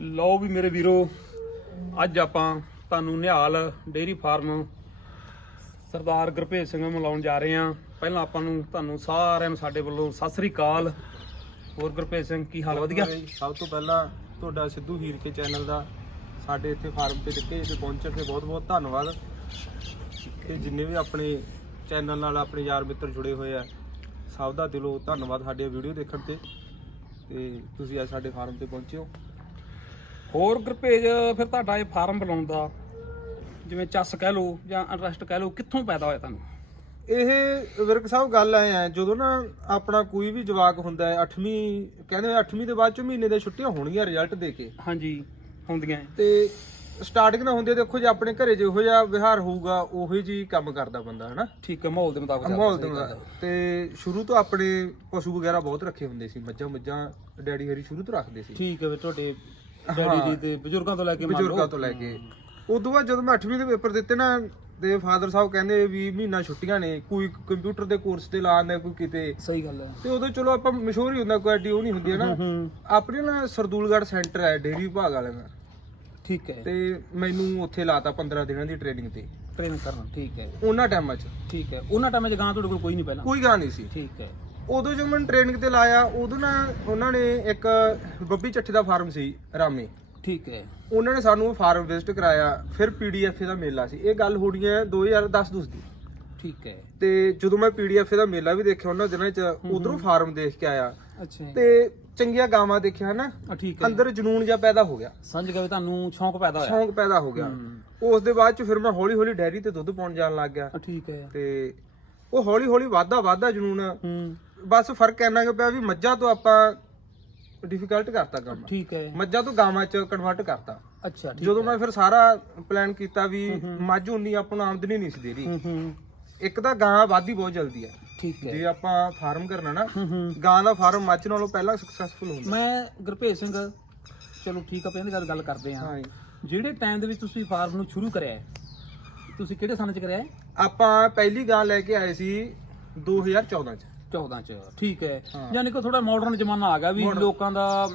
ਲਓ ਵੀ ਮੇਰੇ ਵੀਰੋ, ਅੱਜ ਆਪਾਂ ਤੁਹਾਨੂੰ ਨਿਹਾਲ ਡੇਅਰੀ ਫਾਰਮ ਸਰਦਾਰ ਗੁਰਭੇਜ ਸਿੰਘ ਨੂੰ ਮਿਲਾਉਣ ਜਾ ਰਹੇ ਹਾਂ। ਪਹਿਲਾਂ ਆਪਾਂ ਨੂੰ ਤੁਹਾਨੂੰ ਸਾਰਿਆਂ ਨੂੰ ਸਾਡੇ ਵੱਲੋਂ ਸਤਿ ਸ੍ਰੀ ਅਕਾਲ। ਹੋਰ ਗੁਰਭੇਜ ਸਿੰਘ, ਕੀ ਹਾਲ ਵਧੀਆ? ਸਭ ਤੋਂ ਪਹਿਲਾਂ ਤੁਹਾਡਾ ਸਿੱਧੂ ਹੀਰ ਕੇ ਚੈਨਲ ਦਾ ਸਾਡੇ ਇੱਥੇ ਫਾਰਮ ਤੇ ਦਿੱਤੇ ਤੇ ਪਹੁੰਚਣ ਤੇ ਬਹੁਤ ਬਹੁਤ ਧੰਨਵਾਦ। ਤੇ ਜਿੰਨੇ ਵੀ ਆਪਣੇ ਚੈਨਲ ਨਾਲ ਆਪਣੇ ਯਾਰ ਮਿੱਤਰ ਜੁੜੇ ਹੋਏ ਆ, ਸਭ ਦਾ ਦਿਲੋਂ ਧੰਨਵਾਦ ਸਾਡੇ ਵੀਡੀਓ ਦੇਖਣ ਤੇ। ਤੇ ਤੁਸੀਂ ਅੱਜ ਸਾਡੇ ਫਾਰਮ ਤੇ ਪਹੁੰਚੇ ਹੋ। ਹੋਰ ਗੁਰਭੇਜ ਫਿਰ ਤੁਹਾਡਾ ਇਹ ਫਾਰਮ ਬਣਾਉਣ ਦਾ ਜਿਵੇਂ ਚੱਸ ਕਹਿ ਲਓ ਜਾਂ ਇੰਟਰਸਟ ਕਹਿ ਲਓ ਕਿੱਥੋਂ ਪੈਦਾ ਹੋਇਆ ਤੁਹਾਨੂੰ ਇਹ ਵਿਰਕ ਸਾਹਿਬ ਗੱਲ ਆਏ ਆ ਜਦੋਂ ਨਾ ਆਪਣਾ ਕੋਈ ਵੀ ਜਵਾਕ ਹੁੰਦਾ ਹੈ 8ਵੀਂ ਕਹਿੰਦੇ 8ਵੀਂ ਦੇ ਬਾਅਦ ਚ ਮਹੀਨੇ ਦੇ ਛੁੱਟੀਆਂ ਹੋਣਗੀਆਂ ਰਿਜ਼ਲਟ ਦੇ ਕੇ ਹਾਂਜੀ ਹੁੰਦੀਆਂ ਤੇ ਸਟਾਰਟਿੰਗ ਨਾ ਹੁੰਦੀ ਦੇਖੋ ਜੇ ਆਪਣੇ ਘਰੇ ਜਿਹੋ ਜਿਹਾ ਵਿਹਾਰ ਹੋਊਗਾ ਉਹੀ ਜੀ ਕੰਮ ਕਰਦਾ ਬੰਦਾ ਹਨਾ ਠੀਕ ਹੈ ਮਾਹੌਲ ਦੇ ਮੁਤਾਬਕ ਚੱਲਦਾ, ਮਾਹੌਲ ਦੇ। ਮੁਤਾਬਕ। ਤੇ ਸ਼ੁਰੂ ਤੋਂ ਆਪਣੇ ਪਸ਼ੂ ਵਗੈਰਾ ਬਹੁਤ ਰੱਖੇ ਹੁੰਦੇ ਸੀ ਮੱਝਾਂ ਮੱਝਾਂ ਡੈਡੀ ਹਰੀ ਸ਼ੁਰੂ ਤੋਂ ਰੱਖਦੇ ਸੀ ਠੀਕ ਹੈ ਵੀ ਤੁਹਾਡੇ ਡੈਡੀ ਜੀ ਤੇ ਬਜ਼ੁਰਗਾਂ ਤੋਂ ਲੈ ਕੇ ਮੰਨ ਲਓ। ਬਜ਼ੁਰਗਾਂ ਤੋਂ ਲੈ ਕੇ। ਉਦੋਂ ਬਾਅਦ ਜਦੋਂ ਮੈਂ 8ਵੀਂ ਦੇ ਪੇਪਰ ਦਿੱਤੇ ਨਾ ਤੇ ਫਾਦਰ ਸਾਹਿਬ ਕਹਿੰਦੇ ਵੀ ਮਹੀਨਾ ਛੁੱਟੀਆਂ ਨੇ ਕੋਈ ਕੰਪਿਊਟਰ ਦੇ ਕੋਰਸ ਤੇ ਲਾਉਂਦਾ ਕੋਈ ਕਿਤੇ। ਸਹੀ ਗੱਲ ਹੈ। ਤੇ ਉਦੋਂ ਚਲੋ ਆਪਾਂ ਮਸ਼ਹੂਰ ਹੀ ਹੁੰਦਾ ਕੋਈ ਐਡੀ ਉਹ ਨਹੀਂ ਹੁੰਦੀ ਹੈ ਨਾ। ਆਪਣੇ ਨਾ ਸਰਦੂਲਗੜ੍ਹ ਸੈਂਟਰ ਹੈ ਡੇਰੀ ਵਿਭਾਗ ਵਾਲਿਆਂ ਦਾ। ਠੀਕ ਹੈ। ਤੇ ਮੈਨੂੰ ਉੱਥੇ ਲਾਤਾ 15 ਦਿਨਾਂ ਦੀ ਟ੍ਰੇਨਿੰਗ ਤੇ। ਟ੍ਰੇਨ ਕਰਨਾ ਠੀਕ ਹੈ। ਉਹਨਾਂ ਟਾਈਮਾਂ 'ਚ। ਠੀਕ ਹੈ। ਉਹਨਾਂ ਟਾਈਮਾਂ 'ਚ ਗਾਂ ਤੁਹਾਡੇ ਕੋਲ ਕੋਈ ਨਹੀਂ ਪਹਿਲਾਂ? ਕੋਈ ਗਾ ਨਹੀਂ ਸੀ। ਠੀਕ ਹੈ। ਉਦੋਂ ਜਦੋਂ ਮੈਂ ਟ੍ਰੇਨਿੰਗ ਤੇ ਲਾਇਆ ਉਦੋਂ ਨਾ ਉਹਨਾਂ ਨੇ ਇੱਕ ਬੱਬੀ ਚੱਠੇ ਦਾ ਫਾਰਮ ਸੀ ਰਾਮੇ। ਠੀਕ ਹੈ। ਉਹਨਾਂ ਨੇ ਸਾਨੂੰ ਫਾਰਮ ਵਿਜ਼ਿਟ ਕਰਾਇਆ ਫਿਰ ਪੀਡੀਐਫ ਦਾ ਮੇਲਾ ਸੀ। ਇਹ ਗੱਲ ਹੋ ਰਹੀ ਹੈ 2010 ਦੂਸ ਦੀ। ਠੀਕ ਹੈ। ਤੇ ਜਦੋਂ ਮੈਂ ਪੀਡੀਐਫ ਦਾ ਮੇਲਾ ਵੀ ਦੇਖਿਆ ਉਹਨਾਂ ਦਿਨਾਂ 'ਚ ਉਧਰੋਂ ਫਾਰਮ ਦੇਖ ਕੇ ਆਇਆ। ਅੱਛਾ। ਤੇ ਚੰਗੀਆਂ ਗਾਵਾਂ ਦੇਖਿਆ ਨਾ ਆ ਠੀਕ ਹੈ। ਅੰਦਰ ਜਨੂਨ ਜਿਹਾ ਪੈਦਾ ਹੋ ਗਿਆ। ਸਮਝ ਵੀ ਤੁਹਾਨੂੰ ਸ਼ੌਂਕ ਪੈਦਾ ਹੋਇਆ। ਸ਼ੌਂਕ ਪੈਦਾ ਹੋ ਗਿਆ। ਉਸ ਦੇ ਬਾਅਦ ਚ ਫਿਰ ਮੈਂ ਹੌਲੀ ਹੌਲੀ ਡੈਰੀ ਤੇ ਦੁੱਧ ਪਾਉਣ ਜਾਣ ਲੱਗ ਗਿਆ। ਠੀਕ ਹੈ। ਤੇ ਉਹ ਹੌਲੀ ਹੌਲੀ ਵਾਧਾ ਵਾਧਾ ਜਨੂਨ ਹੂੰ। ਬਸ ਫ਼ਰਕ ਇੰਨਾ ਕੁ ਪਿਆ ਵੀ ਮੱਝਾਂ ਤੋਂ ਆਪਾਂ ਡਿਫਿਕਲਟ ਕਰਤਾ ਕੰਮ। ਠੀਕ ਹੈ। ਮੱਝਾਂ ਤੋਂ ਗਾਵਾਂ ਚ ਕਨਵਰਟ ਕਰਤਾ। ਅੱਛਾ ਠੀਕ ਜਦੋਂ ਮੈਂ ਫਿਰ ਸਾਰਾ ਪਲਾਨ ਕੀਤਾ ਵੀ ਮੱਝ ਉਨੀ ਆਪਾਂ ਨੂੰ ਆਮਦਨੀ ਨਹੀਂ ਸੀ ਦੇ ਰਹੀ। ਇੱਕ ਤਾਂ ਗਾਂ ਵਾਧੀ ਬਹੁਤ ਜਲਦੀ ਹੈ। ਠੀਕ ਹੈ। ਜੇ ਆਪਾਂ ਫਾਰਮ ਕਰਨਾ ਨਾ ਗਾਂ ਦਾ ਫਾਰਮ ਮੱਝ ਨਾਲੋਂ ਪਹਿਲਾਂ ਸਕਸੈਸਫੁਲ ਹੁੰਦਾ। ਮੈਂ ਗੁਰਭੇਜ ਸਿੰਘ ਚਲੋ ਠੀਕ ਆ ਪਹਿਲੀ ਗੱਲ ਗੱਲ ਕਰਦੇ ਹਾਂ। ਜਿਹੜੇ ਟਾਈਮ ਦੇ ਵਿੱਚ ਤੁਸੀਂ ਫਾਰਮ ਨੂੰ ਸ਼ੁਰੂ ਕਰਿਆ ਤੁਸੀਂ ਕਿਹੜੇ ਸਾਲ 'ਚ ਕਰਿਆ ਆਪਾਂ ਪਹਿਲੀ ਗਾਂ ਲੈ ਕੇ ਆਏ ਸੀ 2014 ਚ। 14 ਚ ਠੀਕ ਹੈ। ਹਾਂ। ਯਾਨੀ ਕਿ ਥੋੜਾ ਮਾਡਰਨ ਜ਼ਮਾਨਾ ਆ ਗਿਆ ਵੀ ਲੋਕਾਂ ਦਾ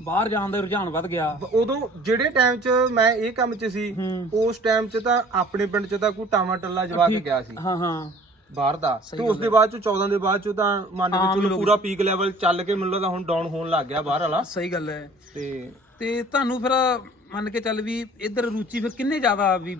ਬਾਹਰ ਜਾਣ ਦਾ ਰੁਝਾਨ ਵੱਧ ਗਿਆ। ਉਦੋਂ ਜਿਹੜੇ ਟਾਈਮ 'ਚ ਮੈਂ ਇਹ ਕੰਮ 'ਚ ਸੀ ਹੂੰ। ਉਸ ਟਾਈਮ 'ਚ ਤਾਂ ਆਪਣੇ ਪਿੰਡ 'ਚ ਤਾਂ ਕੋਈ ਟਾਵਾ ਟੱਲਾ ਜਵਾ ਕੇ ਗਿਆ ਸੀ। ਹਾਂ ਹਾਂ। ਬਾਹਰ ਦਾ। ਤੇ ਉਸ ਦੇ ਬਾਅਦ 'ਚ 14 ਦੇ ਬਾਅਦ 'ਚ ਤਾਂ ਮੰਨ ਕੇ ਆਮ ਚਲੋ ਲੋਕ- ਪੂਰਾ ਪੀਕ ਲੈਵਲ ਚੱਲ ਕੇ ਮੈਨੂੰ ਲੱਗਦਾ ਹੁਣ ਡਾਊਨ ਹੋਣ ਲੱਗ ਗਿਆ ਬਾਹਰ ਵਾਲਾ। ਸਹੀ ਗੱਲ ਹੈ। ਤੇ ਤੇ ਤੁਹਾਨੂੰ ਫਿਰ ਮੰਨ ਕੇ ਚੱਲ ਵੀ ਇੱਧਰ ਰੁਚੀ ਫਿਰ ਕਿੰਨੇ ਜ਼ਿਆਦਾ ਵੀ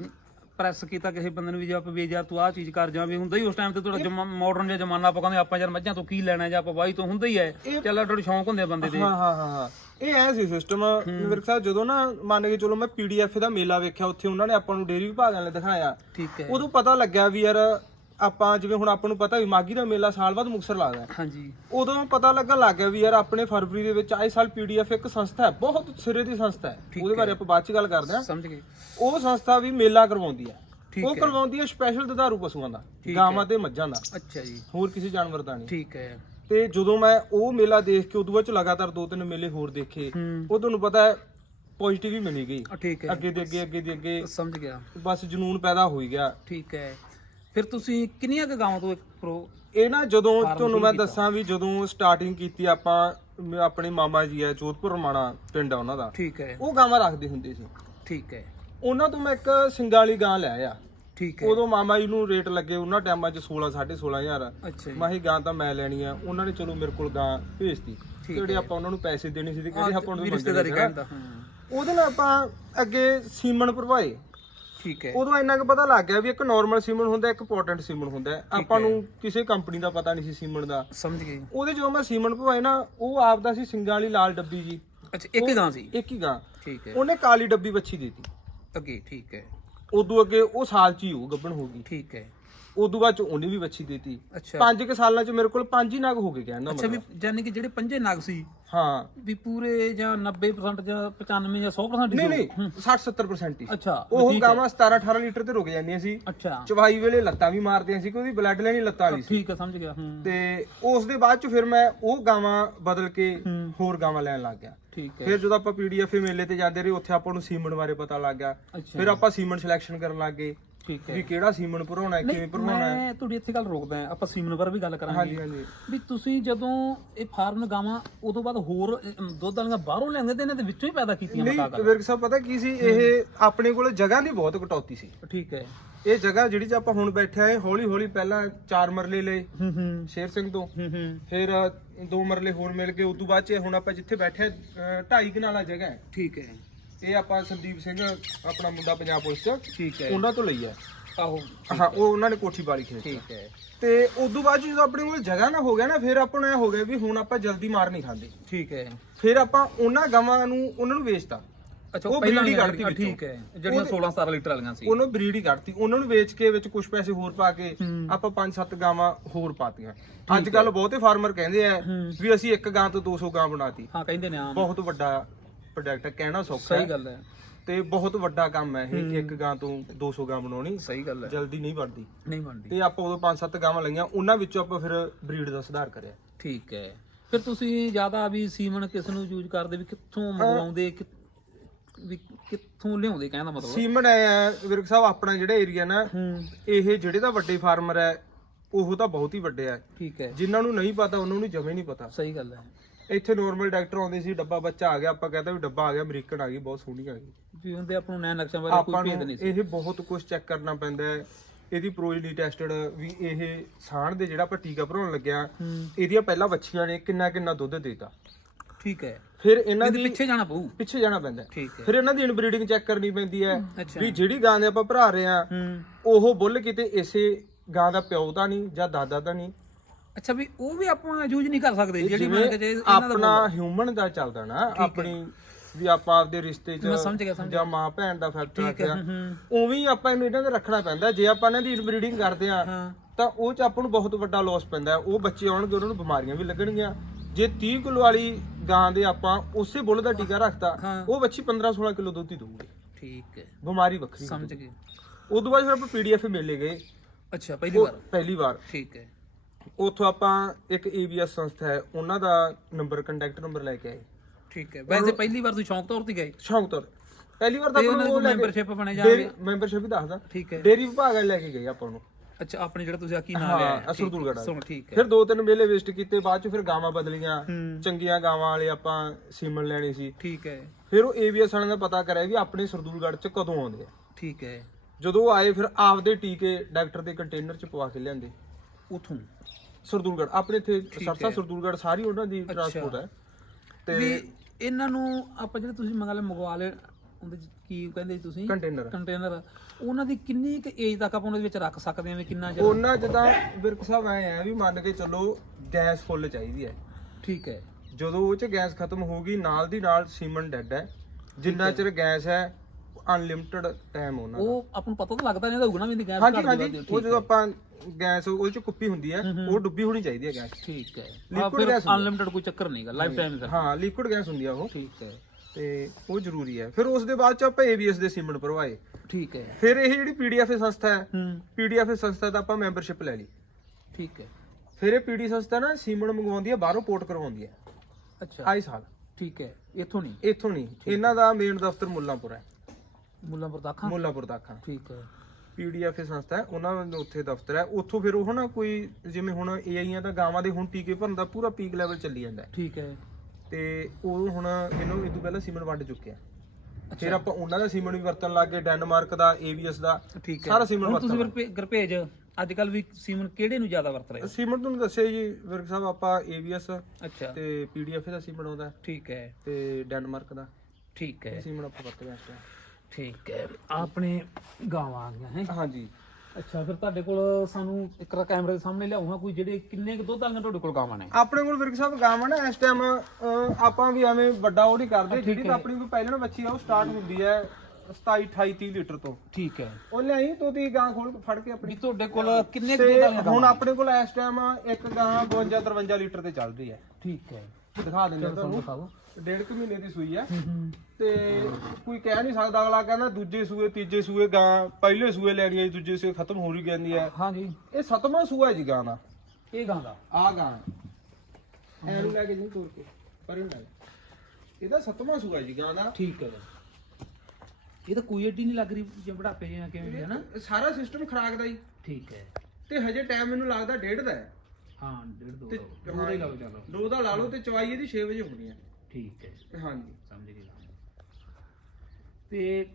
ਪ੍ਰੈਸ ਕੀਤਾ ਕਿਸੇ ਬੰਦੇ ਨੂੰ ਵੀ ਜੇ ਆਪਾਂ ਵੀ ਯਾਰ ਤੂੰ ਆਹ ਚੀਜ਼ ਕਰ ਜਾ ਵੀ ਹੁੰਦਾ ਹੀ ਉਸ ਟਾਈਮ ਤੇ ਥੋੜਾ ਮਾਡਰਨ ਜਿਹਾ ਜ਼ਮਾਨਾ ਆਪਾਂ ਕਹਿੰਦੇ ਆਪਾਂ ਯਾਰ ਮੱਝਾਂ ਤੋਂ ਕੀ ਲੈਣਾ ਜਾਂ ਆਪਾਂ ਵਾਹੀ ਤੋਂ ਹੁੰਦਾ ਹੀ ਹੈ। ਚੱਲ ਥੋੜੇ ਸ਼ੌਂਕ ਹੁੰਦੇ ਆ ਬੰਦੇ ਦੇ। ਹਾਂ ਹਾਂ ਹਾਂ ਹਾਂ। ਇਹ ਐ ਸੀ ਸਿਸਟਮ ਵਿਰਕ ਸਾਹਿਬ ਜਦੋਂ ਨਾ ਮੰਨ ਕੇ ਚਲੋ ਮੈਂ ਪੀਡੀਐਫ ਦਾ ਮੇਲਾ ਵੇਖਿਆ ਉੱਥੇ ਉਹਨਾਂ ਨੇ ਆਪਾਂ ਨੂੰ ਡੇਰੀ ਵਿਭਾਗ ਵਾਲੇ ਦਿਖਾਇਆ। ਠੀਕ ਹੈ। ਉਦੋਂ ਪਤਾ ਲੱਗਿਆ ਵੀ ਯਾਰ ਆਪਾਂ ਜਿਵੇਂ ਹੁਣ ਆਪਾਂ ਨੂੰ ਪਤਾ ਵੀ ਮਾਗੀ ਦਾ ਮੇਲਾ ਸਾਲ ਬਾਅਦ ਮੁਕਸਰ ਲੱਗਦਾ ਹੈ। ਹਾਂਜੀ। ਉਦੋਂ ਪਤਾ ਲੱਗਣ ਲੱਗ ਗਿਆ ਵੀ ਯਾਰ ਆਪਣੇ ਫਰਵਰੀ ਦੇ ਵਿੱਚ ਆਏ ਸਾਲ ਪੀਡੀਐਫ ਇੱਕ ਸੰਸਥਾ ਹੈ ਬਹੁਤ ਸਿਰੇ ਦੀ ਸੰਸਥਾ ਹੈ। ਉਹਦੇ ਬਾਰੇ ਆਪਾਂ ਬਾਅਦ ਚ ਗੱਲ ਕਰਦੇ ਹਾਂ। ਸਮਝ ਗਏ। ਉਹ ਸੰਸਥਾ ਵੀ ਮੇਲਾ ਕਰਵਾਉਂਦੀ ਹੈ। ਠੀਕ ਉਹ ਕਰਵਾਉਂਦੀ ਹੈ ਸਪੈਸ਼ਲ ਦੁਧਾਰੂ ਪਸ਼ੂਆਂ ਦਾ ਠੀਕ ਗਾਵਾਂ ਤੇ ਮੱਝਾਂ ਦਾ। ਅੱਛਾ ਜੀ। ਹੋਰ ਕਿਸੇ ਜਾਨਵਰ ਦਾ ਨਹੀਂ। ਠੀਕ ਹੈ। ਤੇ ਜਦੋਂ ਮੈਂ ਉਹ ਮੇਲਾ ਦੇਖ ਕੇ ਉਦੋਂ ਬਾਅਦ ਚ ਲਗਾਤਾਰ ਦੋ ਤਿੰਨ ਮੇਲੇ ਹੋਰ ਦੇਖੇ ਹੂੰ। ਉਹ ਤੁਹਾਨੂੰ ਪਤਾ ਹੈ ਪੋਜ਼ਿਟਿਵ ਹੀ ਮਿਲੀ ਗਈ। ਆ ਠੀਕ ਹੈ। ਅੱਗੇ ਦੇ ਅੱਗੇ ਅੱਗੇ ਦੇ ਅੱਗੇ ਸਮਝ ਗਿਆ। ਬਸ ਜਨੂਨ ਪੈਦਾ ਹੋਈ ਗਿਆ। ਠੀਕ ਹੈ। ਫਿਰ ਤੁਸੀਂ ਕਿੰਨੀਆਂ ਕੁ ਗਾਵਾਂ ਤੋਂ ਇੱਕ ਪ੍ਰੋ ਇਹ ਨਾ ਜਦੋਂ ਤੁਹਾਨੂੰ ਮੈਂ ਦੱਸਾਂ ਵੀ ਜਦੋਂ ਸਟਾਰਟਿੰਗ ਕੀਤੀ ਆਪਾਂ ਮ- ਆਪਣੇ ਮਾਮਾ ਜੀ ਹੈ ਜੋਧਪੁਰ ਰਮਾਣਾ ਪਿੰਡ ਆ ਉਹਨਾਂ ਦਾ। ਠੀਕ ਹੈ। ਉਹ ਗਾਵਾਂ ਰੱਖਦੇ ਹੁੰਦੇ ਸੀ। ਠੀਕ ਹੈ। ਉਹਨਾਂ ਤੋਂ ਮੈਂ ਇੱਕ ਸਿੰਗਾਲੀ ਗਾਂ ਲੈ ਆਇਆ। ਠੀਕ ਹੈ। ਉਦੋਂ ਮਾਮਾ ਜੀ ਨੂੰ ਰੇਟ ਲੱਗੇ ਉਹਨਾਂ ਟਾਈਮਾਂ 'ਚ 16 16500 ਅੱਛਾ ਜੀ। ਮੈਂ ਹੀ ਗਾਂ ਤਾਂ ਮੈਂ ਲੈਣੀ ਆ। ਉਹਨਾਂ ਨੇ ਚਲੋ ਮੇਰੇ ਕੋਲ ਗਾਂ ਭੇਜਤੀ। ਠੀਕ ਜਿਹੜੇ ਆਪਾਂ ਉਹਨਾਂ ਨੂੰ ਪੈਸੇ ਦੇਣੇ ਸੀ ਤੇ ਕਿਹੜੇ ਆਪਾਂ ਨੂੰ ਵੀ ਮੰਗਣੇ ਸੀ ਨਾ। ਕਹਿੰਦਾ ਹਾਂ ਉਹਦੇ ਨਾਲ ਆਪਾਂ ਅੱਗੇ ਸੀਮਨ ਭਰਵਾਏ। ਠੀਕ ਹੈ। ਉਦੋਂ ਇੰਨਾ ਕੁ ਪਤਾ ਲੱਗ ਗਿਆ ਵੀ ਇੱਕ ਨਾਰਮਲ ਸੀਮਨ ਹੁੰਦਾ ਇੱਕ ਪੋਟੈਂਟ ਸੀਮਨ ਹੁੰਦਾ। ਹੈ। ਆਪਾਂ ਨੂੰ ਕਿਸੇ ਕੰਪਨੀ ਦਾ ਪਤਾ ਨਹੀਂ ਸੀ ਸੀਮਨ ਦਾ। ਸਮਝ ਗਏ। ਉਹਦੇ ਜਦੋਂ ਮੈਂ ਸੀਮਨ ਭਰਵਾਏ ਨਾ ਉਹ ਆਪਦਾ ਸੀ ਸਿੰਘਾਂ ਵਾਲੀ ਲਾਲ ਡੱਬੀ ਜੀ। ਅੱਛਾ ਇੱਕ ਗਾਂ ਸੀ? ਇੱਕ ਹੀ ਗਾਂ। ਠੀਕ ਹੈ। ਉਹਨੇ ਕਾਲੀ ਡੱਬੀ ਵੱਛੀ ਦਿੱਤੀ। ਅੱਗੇ ਠੀਕ ਹੈ। ਉਦੋਂ ਅੱਗੇ ਉਹ ਸਾਲ ਚ ਹੀ ਉਹ ਗੱਭਣ ਹੋ ਗਈ। ਠੀਕ ਹੈ। ਉਦੋਂ ਬਾਅਦ ਚ ਉਹਨੇ ਵੀ ਵੱਛੀ ਦਿੱਤੀ। ਅੱਛਾ। ਪੰਜ ਕੁ ਸਾਲਾਂ ਚ ਮੇਰੇ ਕੋਲ ਪੰਜ ਹੀ ਨਗ ਹੋ ਗਏ ਅੱਛਾ ਵੀ ਯਾਨੀ ਕਿ ਜਿਹੜੇ ਪੰਜੇ ਨਗ ਸੀ ਹਾਂ। ਵੀ ਪੂਰੇ ਜਾਂ 90% ਜਾਂ 95 ਜਾਂ 100% ਨਹੀਂ ਨਹੀਂ 60 70% ਹੀ। ਅੱਛਾ ਉਹ ਗਾਵਾਂ 17 18 ਲੀਟਰ ਤੇ ਰੁਕ ਜਾਂਦੀਆਂ ਸੀ। ਅੱਛਾ। ਚਵਾਈ ਵੇਲੇ ਲੱਤਾਂ ਵੀ ਮਾਰਦੀਆਂ ਸੀ ਕਿਉਂਕਿ ਬਲੱਡ ਲੈਣੀ ਲੱਤਾਂ ਵਾਲੀ ਸੀ। ਠੀਕ ਹੈ ਸਮਝ ਗਿਆ ਹੂੰ। ਤੇ ਉਸ ਦੇ ਬਾਅਦ ਚ ਫਿਰ ਮੈਂ ਉਹ ਗਾਵਾਂ ਬਦਲ ਕੇ ਹੂੰ। ਹੋਰ ਗਾਵਾਂ ਲੈਣ ਲੱਗ ਗਿਆ। ਠੀਕ ਹੈ। ਫਿਰ ਜਦੋਂ ਆਪਾਂ ਪੀਡੀਐਫ ਮੇਲੇ ਤੇ ਜਾਂਦੇ ਰਹੇ ਉੱਥੇ ਆਪਾਂ ਨੂੰ ਸੀਮਨ ਬਾਰੇ ਪਤਾ ਲੱਗ ਗਿਆ। ਅੱਛਾ। ਫਿਰ ਆਪਾਂ ਸੀਮਨ ਸਿਲੈਕਸ਼ਨ ਕਰਨ ਲੱਗ ਗਏ। ਠੀਕ ਹੈ। ਵੀ ਕਿਹੜਾ ਸੀਮਨ ਭਰਾਉਣਾ ਹੈ ਕਿਵੇਂ ਨਹੀਂ ਭਰਾਉਣਾ ਹੈ? ਮੈਂ ਤੁਹਾਡੀ ਇੱਥੇ ਗੱਲ ਰੋਕਦਾ ਹਾਂ। ਆਪਾਂ ਸੀਮਨ ਪਰ ਵੀ ਗੱਲ ਹਾਂਜੀ ਕਰਾਂਗੇ। ਹਾਂਜੀ ਵੀ ਤੁਸੀਂ ਜਦੋਂ ਇਹ ਫਾਰਮ ਗਾਵਾਂ ਉਦੋਂ ਬਾਅਦ ਹੋਰ ਦੁੱਧ ਵਾਲੀਆਂ ਬਾਹਰੋਂ ਲੈਂਦੇ ਤੇ ਇਹਨਾਂ ਦੇ ਵਿੱਚੋਂ ਹੀ ਪੈਦਾ ਕੀਤੀਆਂ ਨਹੀਂ ਮਤਾ ਕਰ ਵਿਰਕ ਸਾਹਿਬ ਪਤਾ ਕੀ ਸੀ? ਇਹ ਆਪਣੇ ਕੋਲ ਜਗ੍ਹਾ ਦੀ ਬਹੁਤ ਕਟੌਤੀ ਸੀ। ਠੀਕ ਹੈ। ਇਹ ਜਗ੍ਹਾ ਜਿਹੜੀ 'ਚ ਆਪਾਂ ਹੁਣ ਬੈਠੇ ਆ ਹੌਲੀ ਹੌਲੀ ਪਹਿਲਾਂ ਚਾਰ ਮਰਲੇ ਲਏ। ਹੂੰ ਹੂੰ। ਸ਼ੇਰ ਸਿੰਘ ਤੋਂ। ਹੂੰ ਹੂੰ। ਫਿਰ ਦੋ ਮਰਲੇ ਹੋਰ ਮਿਲ ਗਏ। ਉਸ ਤੋਂ ਬਾਅਦ ਚ ਹੁਣ ਆਪਾਂ ਜਿੱਥੇ ਬੈਠੇ ਆ, ਢਾਈ ਕਨਾਲਾ ਜਗ੍ਹਾ ਹੈ। ਠੀਕ ਹੈ। ਇਹ ਆਪਾਂ ਸੰਦੀਪ ਸਿੰਘ ਆਪਣਾ ਮੁੰਡਾ ਪੰਜਾਬ ਪੁਲਿਸ ਚ ਠੀਕ ਹੈ। ਉਹਨਾਂ ਤੋਂ ਲਈ ਹੈ। ਆਹੋ। ਹਾਂ ਉਹ ਉਹਨਾਂ ਨੇ ਕੋਠੀ ਵਾਲੀ ਖੇਤ ਠੀਕ ਹੈ। ਤੇ ਉਸ ਤੋਂ ਬਾਅਦ ਜਦੋਂ ਆਪਣੇ ਕੋਲ ਜਗ੍ਹਾ ਨਾ ਹੋ ਗਿਆ ਨਾ ਫਿਰ ਆਪਾਂ ਨੂੰ ਇਹ ਹੋ ਗਿਆ ਵੀ ਹੁਣ ਆਪਾਂ ਜਲਦੀ ਮਾਰ ਨਹੀਂ ਖਾਂਦੇ। ਠੀਕ ਹੈ। ਫਿਰ ਆਪਾਂ ਉਹਨਾਂ ਗਾਵਾਂ ਨੂੰ ਉਹਨਾਂ ਨੂੰ ਵੇਚਤਾ। ਅੱਛਾ ਉਹ ਹੀ ਨਹੀਂ ਕੱਢਤੀ। ਠੀਕ ਹੈ। ਜਿਹੜੀਆਂ 16 17 ਲੀਟਰ ਵਾਲੀਆਂ ਸੀ। ਉਹਨੂੰ ਬਰੀਡ ਹੀ ਕੱਢਤੀ। ਉਹਨਾਂ ਨੂੰ ਵੇਚ ਕੇ ਵਿੱਚ ਕੁਝ ਪੈਸੇ ਹੋਰ ਪਾ ਕੇ। ਆਪਾਂ 5-7 ਗਾਵਾਂ ਹੋਰ ਪਾਤੀਆਂ। ਅੱਜ ਕੱਲ ਬਹੁਤੇ ਫਾਰਮਰ ਕਹਿੰਦੇ ਆ। ਵੀ ਅਸੀਂ ਇੱਕ ਗਾਂ ਤੋਂ 200 ਗਾਂ ਬਣਾਤੀ। ਹਾਂ ਕਹਿੰਦੇ ਨੇ ਆਮ। ਬਹੁਤ ਵੱਡਾ ਪ੍ਰੋਡਕਟ ਕਹਿਣਾ ਸੌਖਾ ਸਹੀ ਗੱਲ ਹੈ। ਤੇ ਬਹੁਤ ਵੱਡਾ ਕੰਮ ਹੈ ਇਹ ਇੱਕ ਗਾਂ ਤੋਂ 200 ਗਾਂ ਬਣਾਉਣੀ ਸਹੀ ਗੱਲ ਹੈ। ਜਲਦੀ ਨਹੀਂ ਬਣਦੀ। ਨਹੀਂ ਬਣਦੀ। ਤੇ ਆਪਾਂ ਉਦੋਂ 5-7 ਗਾਵਾਂ ਲਈਆਂ ਉਹਨਾਂ ਵਿੱਚੋਂ ਆਪਾਂ ਫਿਰ ਬਰੀਡ ਦਾ ਸੁਧਾਰ ਕਰਿਆ। ਠੀਕ ਹੈ। ਫਿਰ ਤੁਸੀਂ ਜ਼ਿਆਦਾ ਵੀ ਸੀਮਨ ਕਿਸ ਨੂੰ ਯੂਜ਼ ਕਰਦੇ ਵੀ ਕਿੱਥੋਂ ਮੰਗਵਾਉਂਦੇ ਕਿ- ਵੀ ਕਿੱਥੋਂ ਲਿਆਉਂਦੇ ਕਹਿਣ ਦਾ ਮਤਲਬ? ਸੀਮਨ ਹੈ ਵਿਰਕ ਸਾਹਿਬ ਆਪਣਾ ਜਿਹੜਾ ਏਰੀਆ ਨਾ ਹੂੰ। ਇਹ ਜਿਹੜੇ ਤਾਂ ਵੱਡੇ ਫਾਰਮਰ ਹੈ ਉਹ ਤਾਂ ਬਹੁਤ ਹੀ ਵੱਡੇ ਆ। ਠੀਕ ਹੈ। ਜਿਨ੍ਹਾਂ ਨੂੰ ਨਹੀਂ ਪਤਾ ਉਹਨਾਂ ਨੂੰ ਜਮੇ ਨਹੀਂ ਪਤਾ। ਸਹੀ ਗੱਲ ਹੈ। ਇੱਥੇ ਨਾਰਮਲ ਡਾਕਟਰ ਆਉਂਦੇ ਸੀ ਡੱਬਾ ਬੱਚਾ ਆ ਗਿਆ ਆਪਾਂ ਕਹਿੰਦਾ ਵੀ ਡੱਬਾ ਆ ਗਿਆ ਅਮਰੀਕਨ ਆ ਗਈ ਬਹੁਤ ਸੋਹਣੀ ਆ ਗਈ ਵੀ ਹੁੰਦੇ ਆਪਾਂ ਨੂੰ ਨੈਣ ਨਕਸ਼ਾ ਬਾਰੇ ਕੋਈ ਭੇਦ ਨਹੀਂ ਸੀ। ਇਹ ਬਹੁਤ ਕੁਝ ਚੈੱਕ ਕਰਨਾ ਪੈਂਦਾ ਹੈ। ਇਹਦੀ ਪ੍ਰੋਜਲੀ ਟੈਸਟਡ ਵੀ ਇਹ ਸਾਣ ਦੇ ਜਿਹੜਾ ਆਪਾਂ ਟੀਕਾ ਭਰਾਉਣ ਲੱਗਿਆ ਇਹਦੀਆਂ ਪਹਿਲਾਂ ਬੱਚੀਆਂ ਨੇ ਕਿੰਨਾ ਕਿੰਨਾ ਦੁੱਧ ਦੇਤਾ। ਠੀਕ ਹੈ। ਫਿਰ ਇਹਨਾਂ ਦੀ ਪਿੱਛੇ ਜਾਣਾ ਪਊ। ਪਿੱਛੇ ਜਾਣਾ ਪੈਂਦਾ ਹੈ। ਠੀਕ ਹੈ। ਫਿਰ ਇਹਨਾਂ ਦੀ ਇਨਬਰੀਡਿੰਗ ਚੈੱਕ ਕਰਨੀ ਪੈਂਦੀ ਹੈ ਵੀ ਜਿਹੜੀ ਗਾਂ ਦੇ ਆਪਾਂ ਭਰਾ ਰਹੇ ਆ ਹੂੰ। ਉਹ ਬੁੱਲ ਕਿਤੇ ਇਸੇ ਗਾਂ ਦਾ ਪਿਓ ਤਾਂ ਨਹੀਂ ਜਾਂ ਦਾਦਾ ਤਾਂ ਨਹੀਂ। ਅੱਛਾ ਵੀ ਉਹ ਵੀ ਆਪਾਂ ਯੂਜ਼ ਨਹੀਂ ਕਰ ਸਕਦੇ ਜਿਹੜੀ ਮੰਨ ਕੇ ਜੇ ਜਿਵੇਂ ਇਹਨਾਂ ਦਾ ਆਪਣਾ ਹਿਊਮਨ ਦਾ ਚੱਲਦਾ ਨਾ ਆਪਣੀ ਵੀ ਆਪਾਂ ਆਪਦੇ ਰਿਸ਼ਤੇ ਮੈਂ 'ਚ ਸਮਝ ਗਿਆ ਸਮਝ ਜਾਂ ਮਾਂ ਭੈਣ ਦਾ ਫੈਕਟਰ ਠੀਕ ਹੈ ਰੱਖਿਆ ਹੂੰ, ਹੂੰ। ਉਵੇਂ ਹੀ ਆਪਾਂ ਇਹਨੂੰ ਇਹਨਾਂ ਦਾ ਰੱਖਣਾ ਪੈਂਦਾ। ਜੇ ਆਪਾਂ ਇਹਨਾਂ ਦੀ ਇਨਬਰੀਡਿੰਗ ਕਰਦੇ ਆ ਹਾਂ। ਤਾਂ ਉਹ ਚ ਆਪਾਂ ਨੂੰ ਬਹੁਤ ਵੱਡਾ ਲਾਸ ਪੈਂਦਾ ਹੈ। ਉਹ ਬੱਚੇ ਆਉਣਗੇ ਉਹਨਾਂ ਨੂੰ ਬਿਮਾਰੀਆਂ ਵੀ ਲੱਗਣਗੀਆਂ। ਜੇ 30 ਕਿਲੋ ਵਾਲੀ ਗਾਂ ਦੇ ਆਪਾਂ ਉਸੇ ਬੁੱਲ ਦਾ ਟੀਕਾ ਰੱਖਤਾ ਹਾਂ। ਉਹ ਬੱਚੀ 15 16 ਕਿਲੋ ਦੁੱਧ ਹੀ ਦਊਗੀ। ਠੀਕ ਹੈ। ਬਿਮਾਰੀ ਵੱਖਰੀ ਸਮਝ ਗਏ। ਉਦੋਂ ਬਾਅਦ ਫਿਰ ਆਪਾਂ ਪੀਡੀਐਫ ਮੇਲੇ ਗਏ। ਅੱਛਾ ਪਹਿਲੀ ਉਹ ਵਾਰ। ਪਹਿਲੀ ਵਾਰ। ਠੀਕ ਹੈ। ਉੱਥੋਂ ਆਪਾਂ ਇੱਕ ਏਬੀਐਸ ਸੰਸਥਾ ਹੈ ਉਹਨਾਂ ਦਾ ਨੰਬਰ ਕੰਟੈਕਟ ਨੰਬਰ ਲੈ ਕੇ ਆਏ। ਠੀਕ ਹੈ। ਵੈਸੇ ਪਹਿਲੀ ਵਾਰ ਤੁਸੀਂ ਸ਼ੌਂਕ ਤੌਰ ਤੇ ਗਏ? ਸ਼ੌਂਕ ਤੌਰ ਪਹਿਲੀ ਵਾਰ ਤਾਂ ਆਪਾਂ ਨੂੰ ਮੈਂਬਰਸ਼ਿਪ ਬਣੇ ਜਾ ਡੇਰੀ ਮੈਂਬਰਸ਼ਿਪ ਹੀ ਦੱਸਦਾ। ਠੀਕ ਹੈ। ਡੇਰੀ ਵਿਭਾਗ ਵਾਲੇ ਲੈ ਕੇ ਗਏ ਆਪਾਂ ਨੂੰ। ਅੱਛਾ ਆਪਣੇ ਜਿਹੜਾ ਤੁਸੀਂ ਆ ਕੀ ਨਾਮ ਲਿਆ ਅਸਰਦੁਲਗੜ੍ਹ ਸੁਣ ਠੀਕ ਹੈ। ਫਿਰ ਦੋ ਤਿੰਨ ਮੇਲੇ ਵੇਸਟ ਕੀਤੇ ਬਾਅਦ ਚ ਫਿਰ ਗਾਵਾਂ ਬਦਲੀਆਂ। ਚੰਗੀਆਂ ਗਾਵਾਂ ਵਾਲੇ ਆਪਾਂ ਸੀਮਨ ਲੈਣੇ ਸੀ। ਠੀਕ ਹੈ। ਫਿਰ ਉਹ ਏਵੀਐਸ ਵਾਲਿਆਂ ਦਾ ਪਤਾ ਕਰਿਆ ਵੀ ਆਪਣੇ ਸਰਦੂਲਗੜ੍ਹ ਚ ਕਦੋਂ ਆਉਂਦੇ ਆ। ਠੀਕ ਹੈ। ਜਦੋਂ ਆਏ ਫਿਰ ਆਪਦੇ ਟੀਕੇ ਡਾਕਟਰ ਦੇ ਕੰਟੇਨਰ ਚ ਪਵਾ ਕੇ ਲਿਆਂਦੇ। ਉਥੋਂ। ਸਰਦੂਲਗੜ੍ਹ ਆਪਣੇ ਇੱਥੇ ਸਰਸਾ ਸਰਦੂਲਗੜ੍ਹ ਸਾਰੀ ਉਹਨਾਂ ਦੀ ਟਰਾਂਸਪੋਰਟ ਹੈ। ਤੇ ਵੀ ਇਹਨਾਂ ਨੂੰ ਆਪਾਂ ਜਿਹੜੇ ਤੁਸੀਂ ਮੰਗਾ ਲੈ ਮੰਗਵਾ ਲੈ ਉਹਦੇ ਚ ਕੀ ਕਹਿੰਦੇ ਤੁਸੀਂ? ਕੰਟੇਨਰ ਕੰਟੇਨਰ ਉਹਨਾਂ ਦੀ ਕਿੰਨੀ ਕੁ ਏਜ ਤੱਕ ਆਪਾਂ ਉਹਦੇ ਵਿੱਚ ਰੱਖ ਸਕਦੇ ਹਾਂ ਵੀ ਕਿੰਨਾ ਚਿਰ ਉਹਨਾਂ ਤਾਂ ਵਿਰਕ ਸਾਹਿਬ ਐ ਆ ਵੀ ਮੰਨ ਕੇ ਚੱਲੋ ਗੈਸ ਫੁੱਲ ਚਾਹੀਦੀ ਹੈ। ਠੀਕ ਹੈ। ਜਦੋਂ ਉਹ ਚ ਗੈਸ ਖਤਮ ਹੋਊਗੀ ਨਾਲ ਦੀ ਨਾਲ ਸੀਮਨ ਡੈਡ ਹੈ। ਜਿੰਨਾ ਚਿਰ ਗੈਸ ਹੈ ਅਨਲਿਮਿਟਿਡ ਟਾਈਮ ਉਹਨਾਂ ਦਾ। ਉਹ ਆਪਾਂ ਨੂੰ ਪਤਾ ਤਾਂ ਲੱਗਦਾ ਨਹੀਂ ਹੋਊਗਾ ਨਾ ਵੀ ਇਹਦੀ ਗੈਸ ਹਾਂਜੀ ਹਾਂਜੀ। ਉਹ ਜਦੋਂ ਆਪਾਂ ਗੈਸ ਉਹ ਚ ਕੁੱਪੀ ਹੁੰਦੀ ਹੈ ਉਹ ਡੁੱਬੀ ਹੋਣੀ ਚਾਹੀਦੀ ਹੈ ਗੈਸ। ਠੀਕ ਹੈ। Gas ਹੁੰਦਾ। ਅਨਲਿਮਿਟਡ ਕੋਈ ਚੱਕਰ ਨਹੀਂਗਾ ਲਾਈਫ ਟਾਈਮ ਹਾਂ ਲਿਕੁਇਡ ਗੈਸ ਹੁੰਦੀ ਆ ਉਹ। ਠੀਕ ਹੈ। ਤੇ ਉਹ ਜ਼ਰੂਰੀ ਹੈ। ਫਿਰ ਉਸ ਦੇ ਬਾਅਦ ਚ ਆਪਾਂ ਏਬੀਐਸ ਦੇ ਸੀਮਨ ਭਰਵਾਏ। ਠੀਕ ਹੈ। ਫਿਰ ਇਹ ਜਿਹੜੀ ਪੀਡੀਐਫ ਸੰਸਥਾ ਹੈ ਪੀਡੀਐਫ ਸੰਸਥਾ ਦਾ ਆਪਾਂ ਮੈਂਬਰਸ਼ਿਪ ਲੈ ਲਈ। ਠੀਕ ਹੈ। ਫਿਰ ਇਹ ਪੀਡੀ ਸੰਸਥਾ ਨਾ ਸੀਮਨ ਮੰਗਵਾਉਂਦੀ ਹੈ ਬਾਹਰੋਂ ਪੋਰਟ ਕਰਵਾਉਂਦੀ ਹੈ। ਅੱਛਾ। ਆਈ ਸਾਲ। ਠੀਕ ਹੈ। ਇੱਥੋਂ ਨਹੀਂ। ਇੱਥੋਂ ਨਹੀਂ। ਇਹਨਾਂ ਦਾ ਮੇਨ ਦਫ਼ਤਰ ਮੁੱਲਾਂਪੁਰ ਹੈ। ਮੁੱਲਾਂਪੁਰ ਦਾਖਾਂ ਮੁੱਲਾਂਪੁਰ ਦਾਖਾ ਠੀਕ ਹੈ। ਪੀਡੀਐਫ ਸੰਸਥਾ ਹੈ ਉਹਨਾਂ ਦਾ ਉੱਥੇ ਦਫ਼ਤਰ ਹੈ। ਉੱਥੋਂ ਫਿਰ ਉਹ ਨਾ ਕੋਈ ਜਿਵੇਂ ਹੁਣ ਏਆਈਆਂ ਦਾ ਗਾਵਾਂ ਦੇ ਹੁਣ ਟੀਕੇ ਭਰਨ ਦਾ ਪੂਰਾ ਪੀਕ ਲੈਵਲ ਚੱਲੀ ਜਾਂਦਾ ਹੈ। ਠੀਕ ਹੈ। ਤੇ ਉਹ ਹੁਣ ਇਹਨੂੰ ਇਹ ਤੋਂ ਪਹਿਲਾਂ ਸੀਮਨ ਵੰਡ ਚੁੱਕਿਆ ਫਿਰ ਆਪਾਂ ਉਹਨਾਂ ਦਾ ਸੀਮਨ ਵੀ ਵਰਤਣ ਲੱਗ ਗਏ ਡੈਨਮਾਰਕ ਦਾ ਏਬੀਐਸ ਦਾ ਠੀਕ ਹੈ। ਸਾਰਾ ਸੀਮਨ ਹੁਣ ਤੁਸੀਂ ਵਰਤਣ ਫਿਰ ਗਰਭੇਜ ਅੱਜ ਕੱਲ ਵੀ ਸੀਮਨ ਕਿਹੜੇ ਨੂੰ ਜ਼ਿਆਦਾ ਵਰਤ ਰਹੇ ਹੋ? ਸੀਮਨ ਤੁਹਾਨੂੰ ਦੱਸਿਆ ਜੀ ਵਿਰਕ ਸਾਹਿਬ ਆਪਾਂ ਏਬੀਐਸ ਅੱਛਾ। ਤੇ ਪੀਡੀਐਫ ਦਾ ਸੀਮਨ ਆਉਂਦਾ ਹੈ। ਠੀਕ ਹੈ। ਤੇ ਡੈਨਮਾਰਕ ਦਾ। ਠੀਕ ਹੈ। ਸੀਮਨ ਆਪਾਂ ਵਰਤਦੇ ਹਾਂ। ਇਸ time। ਠੀਕ ਹੈ ਆਪਣੇ ਗਾਵਾਂ ਆ ਗਈਆਂ ਹੈ। ਹਾਂਜੀ। ਅੱਛਾ ਫਿਰ ਤੁਹਾਡੇ ਕੋਲ ਸਾਨੂੰ ਇੱਕ ਰਾ ਕੈਮਰੇ ਦੇ ਸਾਹਮਣੇ ਲਿਆਉਣਾ ਕੋਈ ਜਿਹੜੇ ਕਿੰਨੇ ਕੁ ਦੁੱਧ ਵਾਲੀਆਂ ਤੁਹਾਡੇ ਕੋਲ ਗਾਵਾਂ ਨੇ? ਆਪਣੇ ਕੋਲ ਵਿਰਕ ਸਾਹਿਬ ਗਾਵਾਂ ਨਾ ਇਸ ਟਾਈਮ ਆਪਾਂ ਵੀ ਐਵੇਂ ਵੱਡਾ ਉਹ ਨਹੀਂ ਕਰਦੇ ਜਿਹੜੀ ਤਾਂ ਆਪਣੀ ਕੋਈ ਪਹਿਲਣ ਬੱਚੀ ਆ ਉਹ ਸਟਾਰਟ ਹੁੰਦੀ ਹੈ। 27 28 30 ਲੀਟਰ ਤੋਂ। ਠੀਕ ਹੈ। ਉਹ ਲਿਆਈ ਤੋਤੀ ਗਾਂ ਖੋਲ ਫੜ ਕੇ ਆਪਣੀ। ਵੀ ਤੁਹਾਡੇ ਕੋਲ ਕਿੰਨੇ ਕੁ ਤੇ ਵਾਲੀਆਂ ਹੁਣ ਆਪਣੇ ਕੋਲ ਇਸ ਟਾਈਮ ਇੱਕ ਗਾਂ 52 53 ਲੀਟਰ ਤੇ ਚੱਲ ਰਹੀ ਹੈ। ਠੀਕ ਹੈ। ਦਿਖਾ ਦਿੰਦੇ ਹਾਂ ਤੁਹਾਨੂੰ ਦਿਖਾਓ। ਡੇਢ ਕੁ ਮਹੀਨੇ ਦੀ ਸੂਈ ਹੈ। ਤੇ ਕੋਈ ਕਹਿ ਨਹੀਂ ਸਕਦਾ ਅਗਲਾ ਕਹਿੰਦਾ ਦੂਜੇ ਸੂਏ ਤੀਜੇ ਸੂਏ ਗਾਂ ਪਹਿਲੇ ਸੂਏ ਲੈਣੀ ਹੈ ਜੀ, ਦੂਜੇ ਸੂਏ ਖਤਮ ਹੋ ਰਹੀ ਜਾਂਦੀ ਹੈ। ਹਾਂਜੀ। ਇਹ ਸਤਵਾਂ ਸੂਆ ਹੈ ਜੀ ਗਾਂ ਦਾ। ਇਹ ਗਾਂ ਦਾ? ਆ ਗਾਂ ਐਨੂੰ ਲੈ ਕੇ ਜੀ ਤੋੜ ਕੇ ਪਰੇ ਨੂੰ ਲੈ ਇਹਦਾ ਸਤਵਾਂ ਸੂਆ ਹੈ ਜੀ ਗਾਂ ਦਾ। ਠੀਕ ਹੈ। ਇਹ ਤਾਂ ਕੋਈ ਏਡੀ ਨਹੀਂ ਲੱਗ ਰਹੀ ਜੇ ਬੜਾਪੇ ਜਾਂ ਕਿਵੇਂ ਵੀ ਹੈ ਨਾ। ਇਹ ਸਾਰਾ ਸਿਸਟਮ ਖਰਾਕ ਦਾ ਹੀ। ਠੀਕ ਹੈ। ਤੇ ਹਜੇ ਟਾਈਮ ਮੈਨੂੰ ਲੱਗਦਾ ਡੇਢ ਦਾ ਹੈ। ਹਾਂ ਡੇਢ ਦੋ ਤੇ ਦਾ। ਹੀ ਲੱਗ ਚਲੋ ਦੋ ਦਾ ਲਾ ਲਓ ਤੇ ਚਵਾਈ ਇਹਦੀ 6 ਵਜੇ ਹੋਣੀ ਹੈ। ਠੀਕ ਹੈ। ਹਾਂਜੀ। ਸਮਝ ਗਈ। ਤੇ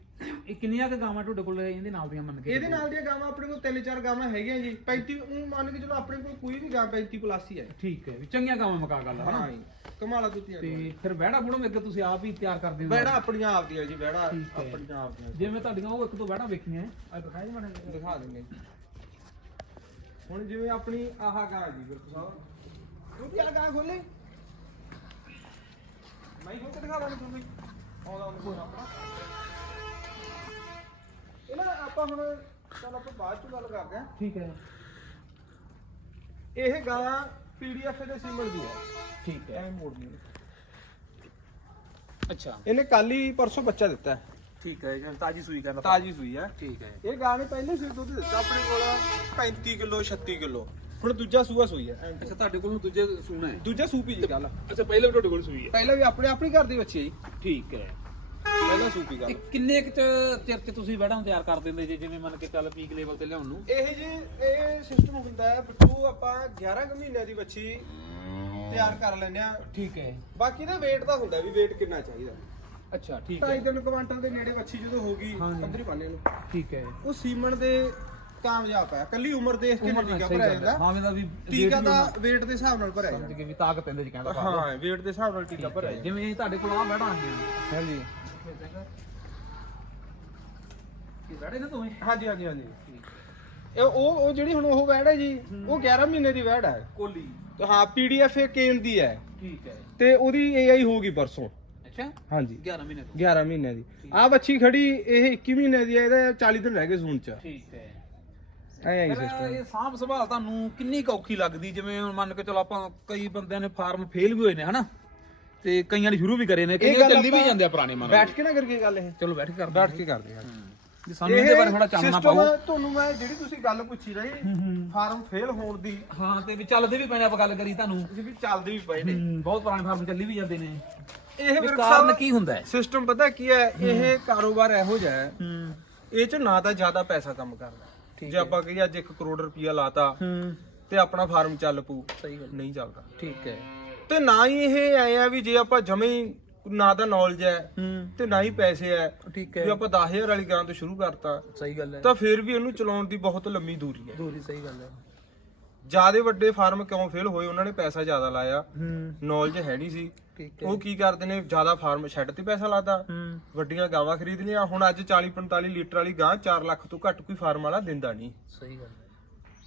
ਇਹ ਕਿੰਨੀਆਂ ਕੁ ਗਾਵਾਂ ਤੁਹਾਡੇ ਕੋਲ ਇਹਦੇ ਨਾਲ ਦੀਆਂ ਮੰਨ ਕੇ ਇਹਦੇ ਨਾਲ ਦੀਆਂ ਗਾਵਾਂ ਆਪਣੇ ਕੋਲ ਤਿੰਨ ਚਾਰ ਗਾਵਾਂ ਹੈਗੀਆਂ ਜੀ। 35 ਉਹ ਮੰਨ ਕੇ ਚਲੋ ਆਪਣੇ ਕੋਲ ਕੋਈ ਵੀ ਗਾਂ 35 ਪਲੱਸ ਹੀ ਹੈ ਠੀਕ ਹੈ ਵੀ ਚੰਗੀਆਂ ਗਾਵਾਂ ਮਕਾ ਗੱਲ ਹੈ ਹਾਂ ਨਾ ਜੀ। ਕਮਾਲਾ ਦੁੱਤੀਆਂ ਤੇ ਫਿਰ ਵਹਿੜਾ ਬੁੜਾ ਅੱਗੇ ਤੁਸੀਂ ਆਪ ਹੀ ਤਿਆਰ ਕਰਦੇ ਹੋ ਬੈੜਾ ਆਪਣੀਆਂ ਆਪ ਦੀਆਂ ਜੀ ਹੈ। ਆਪਣੀਆਂ ਆਪ ਦੀਆਂ ਜਿਵੇਂ ਤੁਹਾਡੀਆਂ ਉਹ ਇੱਕ ਦੋ ਵਹਿੜਾ ਵੇਖੀਆਂ। ਆ ਦਿਖਾਏ ਜੀ ਮਾੜਾ। ਦਿਖਾ ਦਿੰਦੇ। ਹੁਣ ਜਿਵੇਂ ਆਪਣੀ ਆਹ ਗਾਂ ਜੀ ਗੁਰਪ੍ਰੀਤ ਸਾਹਿਬ। ਉਹ ਕੀ ਆ ਗਾਂ ਖੋਲੇ ਮੈਂ ਹੀ ਹੋ ਕੇ ਦਿਖਾ ਦਾਂ ਤੁਹਾਨੂੰ। ਇਹ ਨਾ ਆਪਾਂ ਹੁਣ ਚੱਲ ਆਪਾਂ ਬਾਅਦ ਚ ਗੱਲ ਕਰਦੇ ਆ ਠੀਕ ਹੈ। ਇਹ ਗਾਂ ਪੀਡੀਐਫ ਦੇ ਸੀਮਨ ਦੀ ਹੈ ਠੀਕ ਹੈ। ਐ ਮੋੜਨੀ ਅੱਛਾ। ਇਹਨੇ ਕੱਲ ਹੀ ਪਰਸੋਂ ਬੱਚਾ ਦਿੱਤਾ। ਹੈ ਠੀਕ ਹੈ ਜੀ ਤਾਜੀ ਸੂਈ ਕਰਦਾ ਤਾਜੀ ਸੂਈ ਹੈ ਠੀਕ ਹੈ। ਇਹ ਗਾਂ ਨੇ ਪਹਿਲੇ ਸਿਰ ਦੁੱਧ ਦਿੱਤਾ ਆਪਣੇ ਕੋਲ 35 ਕਿਲੋ 36 ਕਿਲੋ। ਹੁਣ ਦੂਜਾ ਸੂਆ ਸੂਈ ਹੈ ਅੱਛਾ ਤੁਹਾਡੇ ਕੋਲ ਦੂਜੇ ਸੂਣਾ ਹੈ ਦੂਜਾ ਸੂਪੀ ਜੀ ਗੱਲ। ਅੱਛਾ ਪਹਿਲੇ ਵੀ ਤੁਹਾਡੇ ਕੋਲ ਸੂਈ ਹੈ ਪਹਿਲਾਂ ਵੀ ਆਪਣੇ ਆਪਣੀ ਘਰ ਦੀ ਬੱਚੀ ਹੈ ਜੀ। ਠੀਕ ਹੈ। ਪਹਿਲਾਂ ਸੂਪੀ ਇਹ ਗੱਲ ਕਿੰਨੇ ਕੁ ਚ ਚਿਰ ਚ ਤੁਸੀਂ ਵਹਿੜਾ ਤਿਆਰ ਕਰ ਦਿੰਦੇ ਜੇ? ਜਿਵੇਂ ਮੰਨ ਕੇ ਚੱਲ ਪੀਕ ਲੈਵਲ ਤੇ ਲਿਆਉਣ ਨੂੰ। ਇਹ ਜੀ ਇਹ ਸਿਸਟਮ ਹੁੰਦਾ ਹੈ ਬੱਚੂ ਆਪਾਂ 11 ਕੁ ਮਹੀਨਿਆਂ ਦੀ ਬੱਚੀ ਤਿਆਰ ਕਰ ਲੈਂਦੇ ਆ ਠੀਕ ਹੈ। ਬਾਕੀ ਦਾ weight ਦਾ ਹੁੰਦਾ ਵੀ weight ਕਿੰਨਾ ਚਾਹੀਦਾ। ਅੱਛਾ ਠੀਕ ਹੈ। ਤਿੰਨ ਕੁਆਂਟਲ ਦੇ ਨੇੜੇ ਬੱਚੀ ਜਦੋਂ ਹੋਗੀ ਹਾਂਜੀ। ਪੰਦਰੀ ਪਾਣੇ ਨੂੰ ਠੀਕ ਹੈ। ਉਹ ਸੀਮਨ ਦੇ ਕਾਮਯਾਬ ਹੈ। ਕੱਲੀ ਉਮਰ ਦੇਖ ਕੇ ਨਹੀਂ ਟੀਕਾ ਭਰਿਆ ਗੱਲ ਹੈ। ਜਾਂਦਾ। ਹਾਂ ਇਹਦਾ ਵੀ ਟੀਕਾ ਦਾ weight ਦੇ ਹਿਸਾਬ ਨਾਲ ਭਰਿਆ ਸਮਝ ਜਾਂਦਾ। ਕੇ ਵੀ ਤਾਕਤ ਇਹਦੇ ਚ ਕਹਿੰਦਾ ਹਾਂ weight ਦੇ ਹਿਸਾਬ ਨਾਲ ਟੀਕਾ ਭਰਿਆ ਜਿਵੇਂ ਤੁਹਾਡੇ ਕੋਲ ਆ ਵਹਿੜਾ ਆਉਂਦੇ ਹਾਂਜੀ ਕੀ ਵਹਿੜੇ ਨੇ ਦੋਵੇਂ ਹਾਂਜੀ ਹਾਂਜੀ ਹਾਂਜੀ। ਇਹ ਉਹ ਉਹ ਜਿਹੜੀ ਹੁਣ ਉਹ ਵੈੜ ਹੈ ਜੀ ਉਹ 11 ਮਹੀਨੇ ਦੀ ਵੈੜ ਹੈ। ਕੋਲੀ ਤੇ ਹਾਂ ਪੀਡੀਐਫ ਇਹ ਕੇਨ ਦੀ ਹੈ। ਠੀਕ ਹੈ। ਤੇ ਉਹਦੀ ਏਆਈ ਹੋਊਗੀ ਪਰਸੋਂ। ਅੱਛਾ? ਹਾਂਜੀ। 11 ਮਹੀਨੇ ਤੋਂ। 11 ਮਹੀਨਿਆਂ ਦੀ। ਆ ਬੱਚੀ ਖੜੀ ਇਹ 21 ਮਹੀਨੇ ਦੀ ਹੈ ਇਹਦੇ 40 ਦਿਨ ਰਹਿ ਗਏ ਸੂਣ ਚ। ਠੀਕ ਹੈ। ਐ ਐ ਫਿਰ ਸਿਸਟਮ ਇਹ ਸਾਂਭ ਸੰਭਾਲ ਤੁਹਾਨੂੰ ਕਿੰਨੀ ਕੁ ਔਖੀ ਲੱਗਦੀ? ਜਿਵੇਂ ਹੁਣ ਮੰਨ ਕੇ ਚਲੋ ਆਪਾਂ ਕਈ ਬੰਦਿਆਂ ਨੇ ਫਾਰਮ ਫੇਲ ਵੀ ਹੋਏ ਨੇ ਹਨਾ? ਤੇ ਕਈਆਂ ਨੇ ਸ਼ੁਰੂ ਵੀ ਕਰੇ ਨੇ ਇਹ ਕਈ ਗੱਲ ਚੱਲੀ ਵੀ ਜਾਂਦੇ ਆ ਪੁਰਾਣੇ ਮਨ ਬੈਠ ਕੇ ਨਾ ਕਰਕੇ ਗੱਲ ਇਹ? ਚਲੋ ਬੈਠ ਕੇ ਕਰਦੇ ਬੈਠ ਕੇ ਕਰਦੇ ਹਾਂ। ਸਾਨੂੰ ਇਹਦੇ ਬਾਰੇ ਥੋੜਾ ਚਾਨਣਾ ਪਾਓ। ਤੁਹਾਨੂੰ ਮੈਂ ਜਿਹੜੀ ਤੁਸੀਂ ਗੱਲ ਪੁੱਛੀ ਰਹੀ ਫਾਰਮ ਫੇਲ ਹੋਣ ਦੀ। ਹਾਂ ਤੇ ਵੀ ਚੱਲਦੇ ਵੀ ਪੈਣੇ ਆਪਾਂ ਗੱਲ ਕਰੀ ਤੁਹਾਨੂੰ। ਤੁਸੀਂ ਵੀ ਚੱਲਦੇ ਵੀ ਪਏ ਨੇ। ਬਹੁਤ ਪੁਰਾਣੇ ਫਾਰਮ ਚੱਲੀ ਵੀ ਜਾਂਦੇ ਨੇ। ਇਹ ਕਾਰਨ ਕੀ ਹੁੰਦਾ ਹੈ? ਸਿਸਟਮ ਪਤਾ ਕੀ ਹੈ ਇਹ ਕਾਰੋਬਾਰ ਇਹੋ ਜਿਹਾ ਹੈ। ਇਹ ਚ ਨਾ ਤਾਂ ਜ਼ਿਆਦਾ ਪੈਸਾ ਕੰਮ ਕਰਦਾ। ਜੇ ਆਪਾਂ ਕਹੀਏ ਅੱਜ 1 ਕਰੋੜ ਰੁਪਇਆ ਲਾਤਾ ਤੇ ਆਪਣਾ ਫਾਰਮ ਚੱਲ ਪੂ ਸਹੀ ਗੱਲ। ਨਹੀਂ ਚੱਲਦਾ। ਠੀਕ ਹੈ। ਤੇ ਨਾ ਹੀ ਇਹ ਆਏ ਆ ਵੀ ਜੇ ਆਪਾਂ ਜਮੇ ਹੀ ਨਾ ਤਾਂ ਨੌਲੇਜ ਹੈ ਹੂੰ। ਤੇ ਨਾ ਹੀ ਪੈਸੇ ਹੈ ਠੀਕ ਵੀ ਆਪਾਂ 10000 ਵਾਲੀ ਗਾਂ ਤੋਂ ਸ਼ੁਰੂ ਕਰਤਾ ਸਹੀ ਗੱਲ ਹੈ। ਤਾਂ ਫਿਰ ਵੀ ਇਹਨੂੰ ਚਲਾਉਣ ਦੀ ਬਹੁਤ ਲੰਮੀ ਦੂਰੀ ਹੈ। ਦੂਰੀ ਸਹੀ ਗੱਲ ਹੈ। ਜਿਆਦੇ ਵੱਡੇ ਫਾਰਮ ਕਿਉਂ ਫੇਲ ਹੋਏ ਉਹਨਾਂ ਨੇ ਪੈਸਾ ਜ਼ਿਆਦਾ ਲਾਇਆ। ਹੂੰ। ਨੌਲੇਜ ਹੈ ਨਹੀਂ ਸੀ। ਠੀਕ ਉਹ ਕੀ ਕਰਦੇ ਨੇ ਜ਼ਿਆਦਾ ਫਾਰਮ ਛੱਡ ਤੇ ਪੈਸਾ ਲਾਤਾ। ਹੂੰ। ਵੱਡੀਆਂ ਗਾਵਾਂ ਖਰੀਦ ਲਿਆ ਹੁਣ ਅੱਜ 40 45 ਲੀਟਰ ਵਾਲੀ ਗਾਂ 4 ਲੱਖ ਤੋਂ ਘੱਟ ਕੋਈ ਫਾਰਮ ਵਾਲਾ ਦਿੰਦਾ ਨਹੀਂ। ਸਹੀ ਗੱਲ ਹੈ।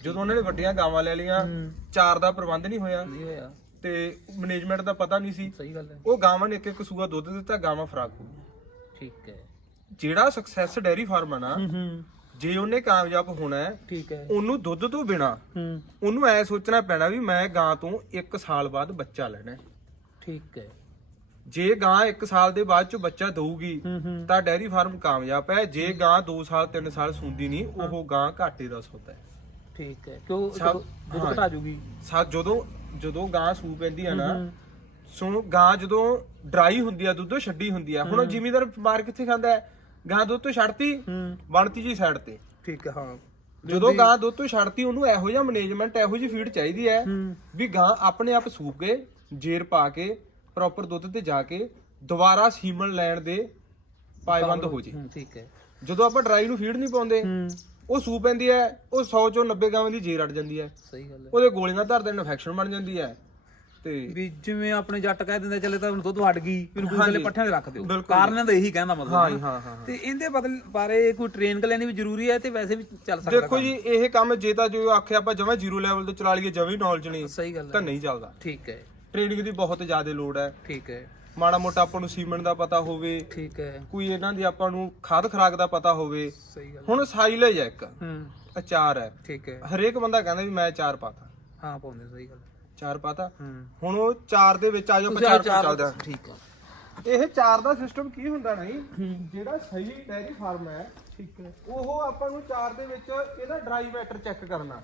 ਜਦੋਂ ਉਹਨਾਂ ਨੇ ਵੱਡੀਆਂ ਗਾਵਾਂ ਲੈ ਲਈਆਂ ਹੂੰ। ਚਾਰ ਦਾ ਪ੍ਰਬੰਧ ਨਹੀਂ ਹੋਇਆ। ਨਹੀਂ ਹੋਇਆ। ਤੇ ਮੈਨੇਜਮੈਂਟ ਦਾ ਪਤਾ ਨਹੀਂ ਸੀ। ਸਹੀ ਗੱਲ ਹੈ। ਉਹ ਗਾਵਾਂ ਨੇ ਇੱਕ ਇੱਕ ਸੂਆ ਦੁੱਧ ਦਿੱਤਾ ਗਾਵਾਂ ਫਰਾਕ ਹੋ ਗਈਆਂ। ਠੀਕ ਹੈ। ਜਿਹੜਾ ਸਕਸੈਸ ਡੈਰੀ ਫਾਰਮ ਆ ਨਾ ਹੂੰ ਜੇ ਉਹਨੇ ਕਾਮਯਾਬ ਹੋਣਾ ਹੈ ਠੀਕ ਹੈ। ਉਹਨੂੰ ਦੁੱਧ ਤੋਂ ਬਿਨਾ ਹੂੰ। ਉਹਨੂੰ ਐ ਸੋਚਣਾ ਪੈਣਾ ਵੀ ਮੈਂ ਗਾਂ ਤੋਂ 1 ਸਾਲ ਬਾਅਦ ਬੱਚਾ ਲੈਣਾ ਹੈ। ਠੀਕ ਹੈ। ਜੇ ਗਾਂ 1 ਸਾਲ ਦੇ ਬਾਅਦ ਚ ਬੱਚਾ ਦਊਗੀ ਹੂੰ ਹੂੰ। ਤਾਂ ਡੈਰੀ ਫਾਰਮ ਕਾਮਯਾਬ ਹੈ। ਜੇ ਗਾਂ 2 ਸਾਲ 3 ਸਾਲ ਸੂੰਦੀ ਨਹੀਂ ਉਹ ਗਾਂ ਘਾਟੇ ਦਾ ਸੌਦਾ ਹੈ। ਠੀਕ ਹੈ ਕਿਉਂ ਸਭ- ਦੁੱਧ ਹਾਂ। ਘਟਾ ਜੂਗੀ ਸਾ ਜਦੋਂ ਜਦੋਂ ਗਾਂ ਸੂ ਪੈਂਦੀ ਆ ਨਾ ਹੂੰ। ਸੁਣੋ ਗਾਂ ਜਦੋਂ ਡਰਾਈ ਹੁੰਦੀ ਆ ਦੁੱਧੋਂ ਛੱਡੀ ਹੁੰਦੀ ਆ ਹੁਣ ਜ਼ਿਮੀਦਾਰ ਮਾਰ ਕਿੱਥੇ ਖਾਂਦਾ ਹੈ? ਗਾਂ ਦੁੱਧ ਤੋਂ ਛੱਡਤੀ ਹੂੰ ਬਣਤੀ ਜੀ ਸਾਈਡ ਤੇ। ਠੀਕ ਹੈ ਹਾਂ। ਜਦੋਂ ਗਾਂ ਦੁੱਧ ਤੋਂ ਛੱਡਤੀ ਉਹਨੂੰ ਇਹੋ ਜਿਹਾ ਮੈਨੇਜਮੈਂਟ ਇਹੋ ਜਿਹੀ ਫੀਡ ਚਾਹੀਦੀ ਹੈ ਹੂੰ ਵੀ ਗਾਂ ਆਪਣੇ ਆਪ ਸੂਪ ਕੇ ਜੇਰ ਪਾ ਕੇ ਪ੍ਰੋਪਰ ਦੁੱਧ ਤੇ ਜਾ ਕੇ ਦੁਬਾਰਾ ਸੀਮਨ ਲੈਣ ਦੇ ਪਾਇਬੰਦ ਹੋ ਜੇ ਹੂੰ, ਠੀਕ ਹੈ। ਜਦੋਂ ਆਪਾਂ ਡਰਾਈ ਨੂੰ ਫੀਡ ਨਹੀਂ ਪਾਉਂਦੇ ਹੂੰ ਉਹ ਸੂਪ ਪੈਂਦੀ ਹੈ ਉਹ 100 ਚੋਂ 90 ਗਾਵਾਂ ਦੀ ਜੇਰ ਅੜ ਜਾਂਦੀ ਹੈ। ਸਹੀ ਗੱਲ ਹੈ। ਉਹਦੇ ਗੋਲੀਆਂ ਧਰਦੇ ਇਨਫੈਕਸ਼ਨ ਬਣ ਜਾਂਦੀ ਹੈ ਤੇ ਵੀ ਜਿਵੇਂ ਆਪਣੇ ਜੱਟ ਕਹਿ ਦਿੰਦੇ ਚੱਲੇ ਤਾਂ ਹੁਣ ਦੁੱਧ ਵੜ ਗਈ ਇਹਨੂੰ ਕੋਈ। ਥੱਲੇ ਪੱਠਿਆਂ ਤੇ ਰੱਖ ਦਿਓ। ਬਿਲਕੁਲ ਕਾਰਨ ਦਾ ਇਹੀ ਕਹਿੰਦਾ ਮਤਲਬ ਹਾਂ ਹੈ। ਹਾਂ ਹਾਂ। ਤੇ ਇਹਦੇ ਬਦਲ ਬਾਰੇ ਕੋਈ ਟ੍ਰੇਨ ਕਰ ਲੈਣੀ ਵੀ ਜ਼ਰੂਰੀ ਹੈ ਤੇ ਵੈਸੇ ਵੀ ਚੱਲ ਸਕਦਾ ਦੇਖੋ ਜੀ ਇਹ ਕੰਮ ਜੇ ਤਾਂ ਜੋ ਆਖਿਆ ਆਪਾਂ ਜਮਾਂ ਜ਼ੀਰੋ ਲੈਵਲ ਤੇ ਚਲਾ ਲਈਏ ਜਮੀ ਨੌਲੇਜ ਨਹੀਂ। ਸਹੀ ਗੱਲ ਤਾਂ ਹੈ ਨਹੀਂ ਚੱਲਦਾ। ਠੀਕ ਹੈ। ਟ੍ਰੇਨਿੰਗ ਦੀ ਬਹੁਤ ਜ਼ਿਆਦਾ ਲੋੜ ਹੈ। ਠੀਕ ਹੈ। ਮਾੜਾ ਮੋਟਾ ਆਪਾਂ ਨੂੰ ਸੀਮਨ ਦਾ ਪਤਾ ਹੋਵੇ ਠੀਕ ਹੈ। ਕੋਈ ਇਹਨਾਂ ਦੀ ਆਪਾਂ ਨੂੰ ਖਾਦ ਖਰਾਕ ਦਾ ਪਤਾ ਹੋਵੇ ਸਹੀ ਗੱਲ ਹੁਣ ਸਾਈਲੇਜ ਹੈ ਇੱਕ। ਹੂੰ। ਅਚਾਰ ਹੈ। ਠੀਕ ਹੈ। ਹਰੇਕ ਬੰਦਾ ਕਹਿੰਦਾ ਵੀ ਮੈਂ ਚਾਰ ਪਾਤਾ। ਹਾਂ ਪਾਉਂਦੇ ਸਹੀ ਗੱਲ। ਚਾਰ ਪਾਤਾ। ਹੁਣ ਉਹ ਚਾਰ ਦੇ ਵਿੱਚ ਆ ਚਾਰ ਆਹ ਚਾਰ- ਚੱਲਦਾ। ਠੀਕ ਹੈ ਇਹ ਚਾਰ ਦਾ ਸਿਸਟਮ ਕੀ ਹੁੰਦਾ ਨਹੀਂ? ਜਿਹੜਾ ਸਹੀ ਡੈਰੀ ਫਾਰਮ ਹੈ ਠੀਕ ਹੈ। ਉਹ ਆਪਾਂ ਨੂੰ ਚਾਰ ਦੇ ਵਿੱਚ ਇਹਦਾ ਡਰਾਈ ਮੈਟਰ ਚੈੱਕ ਕਰਨਾ।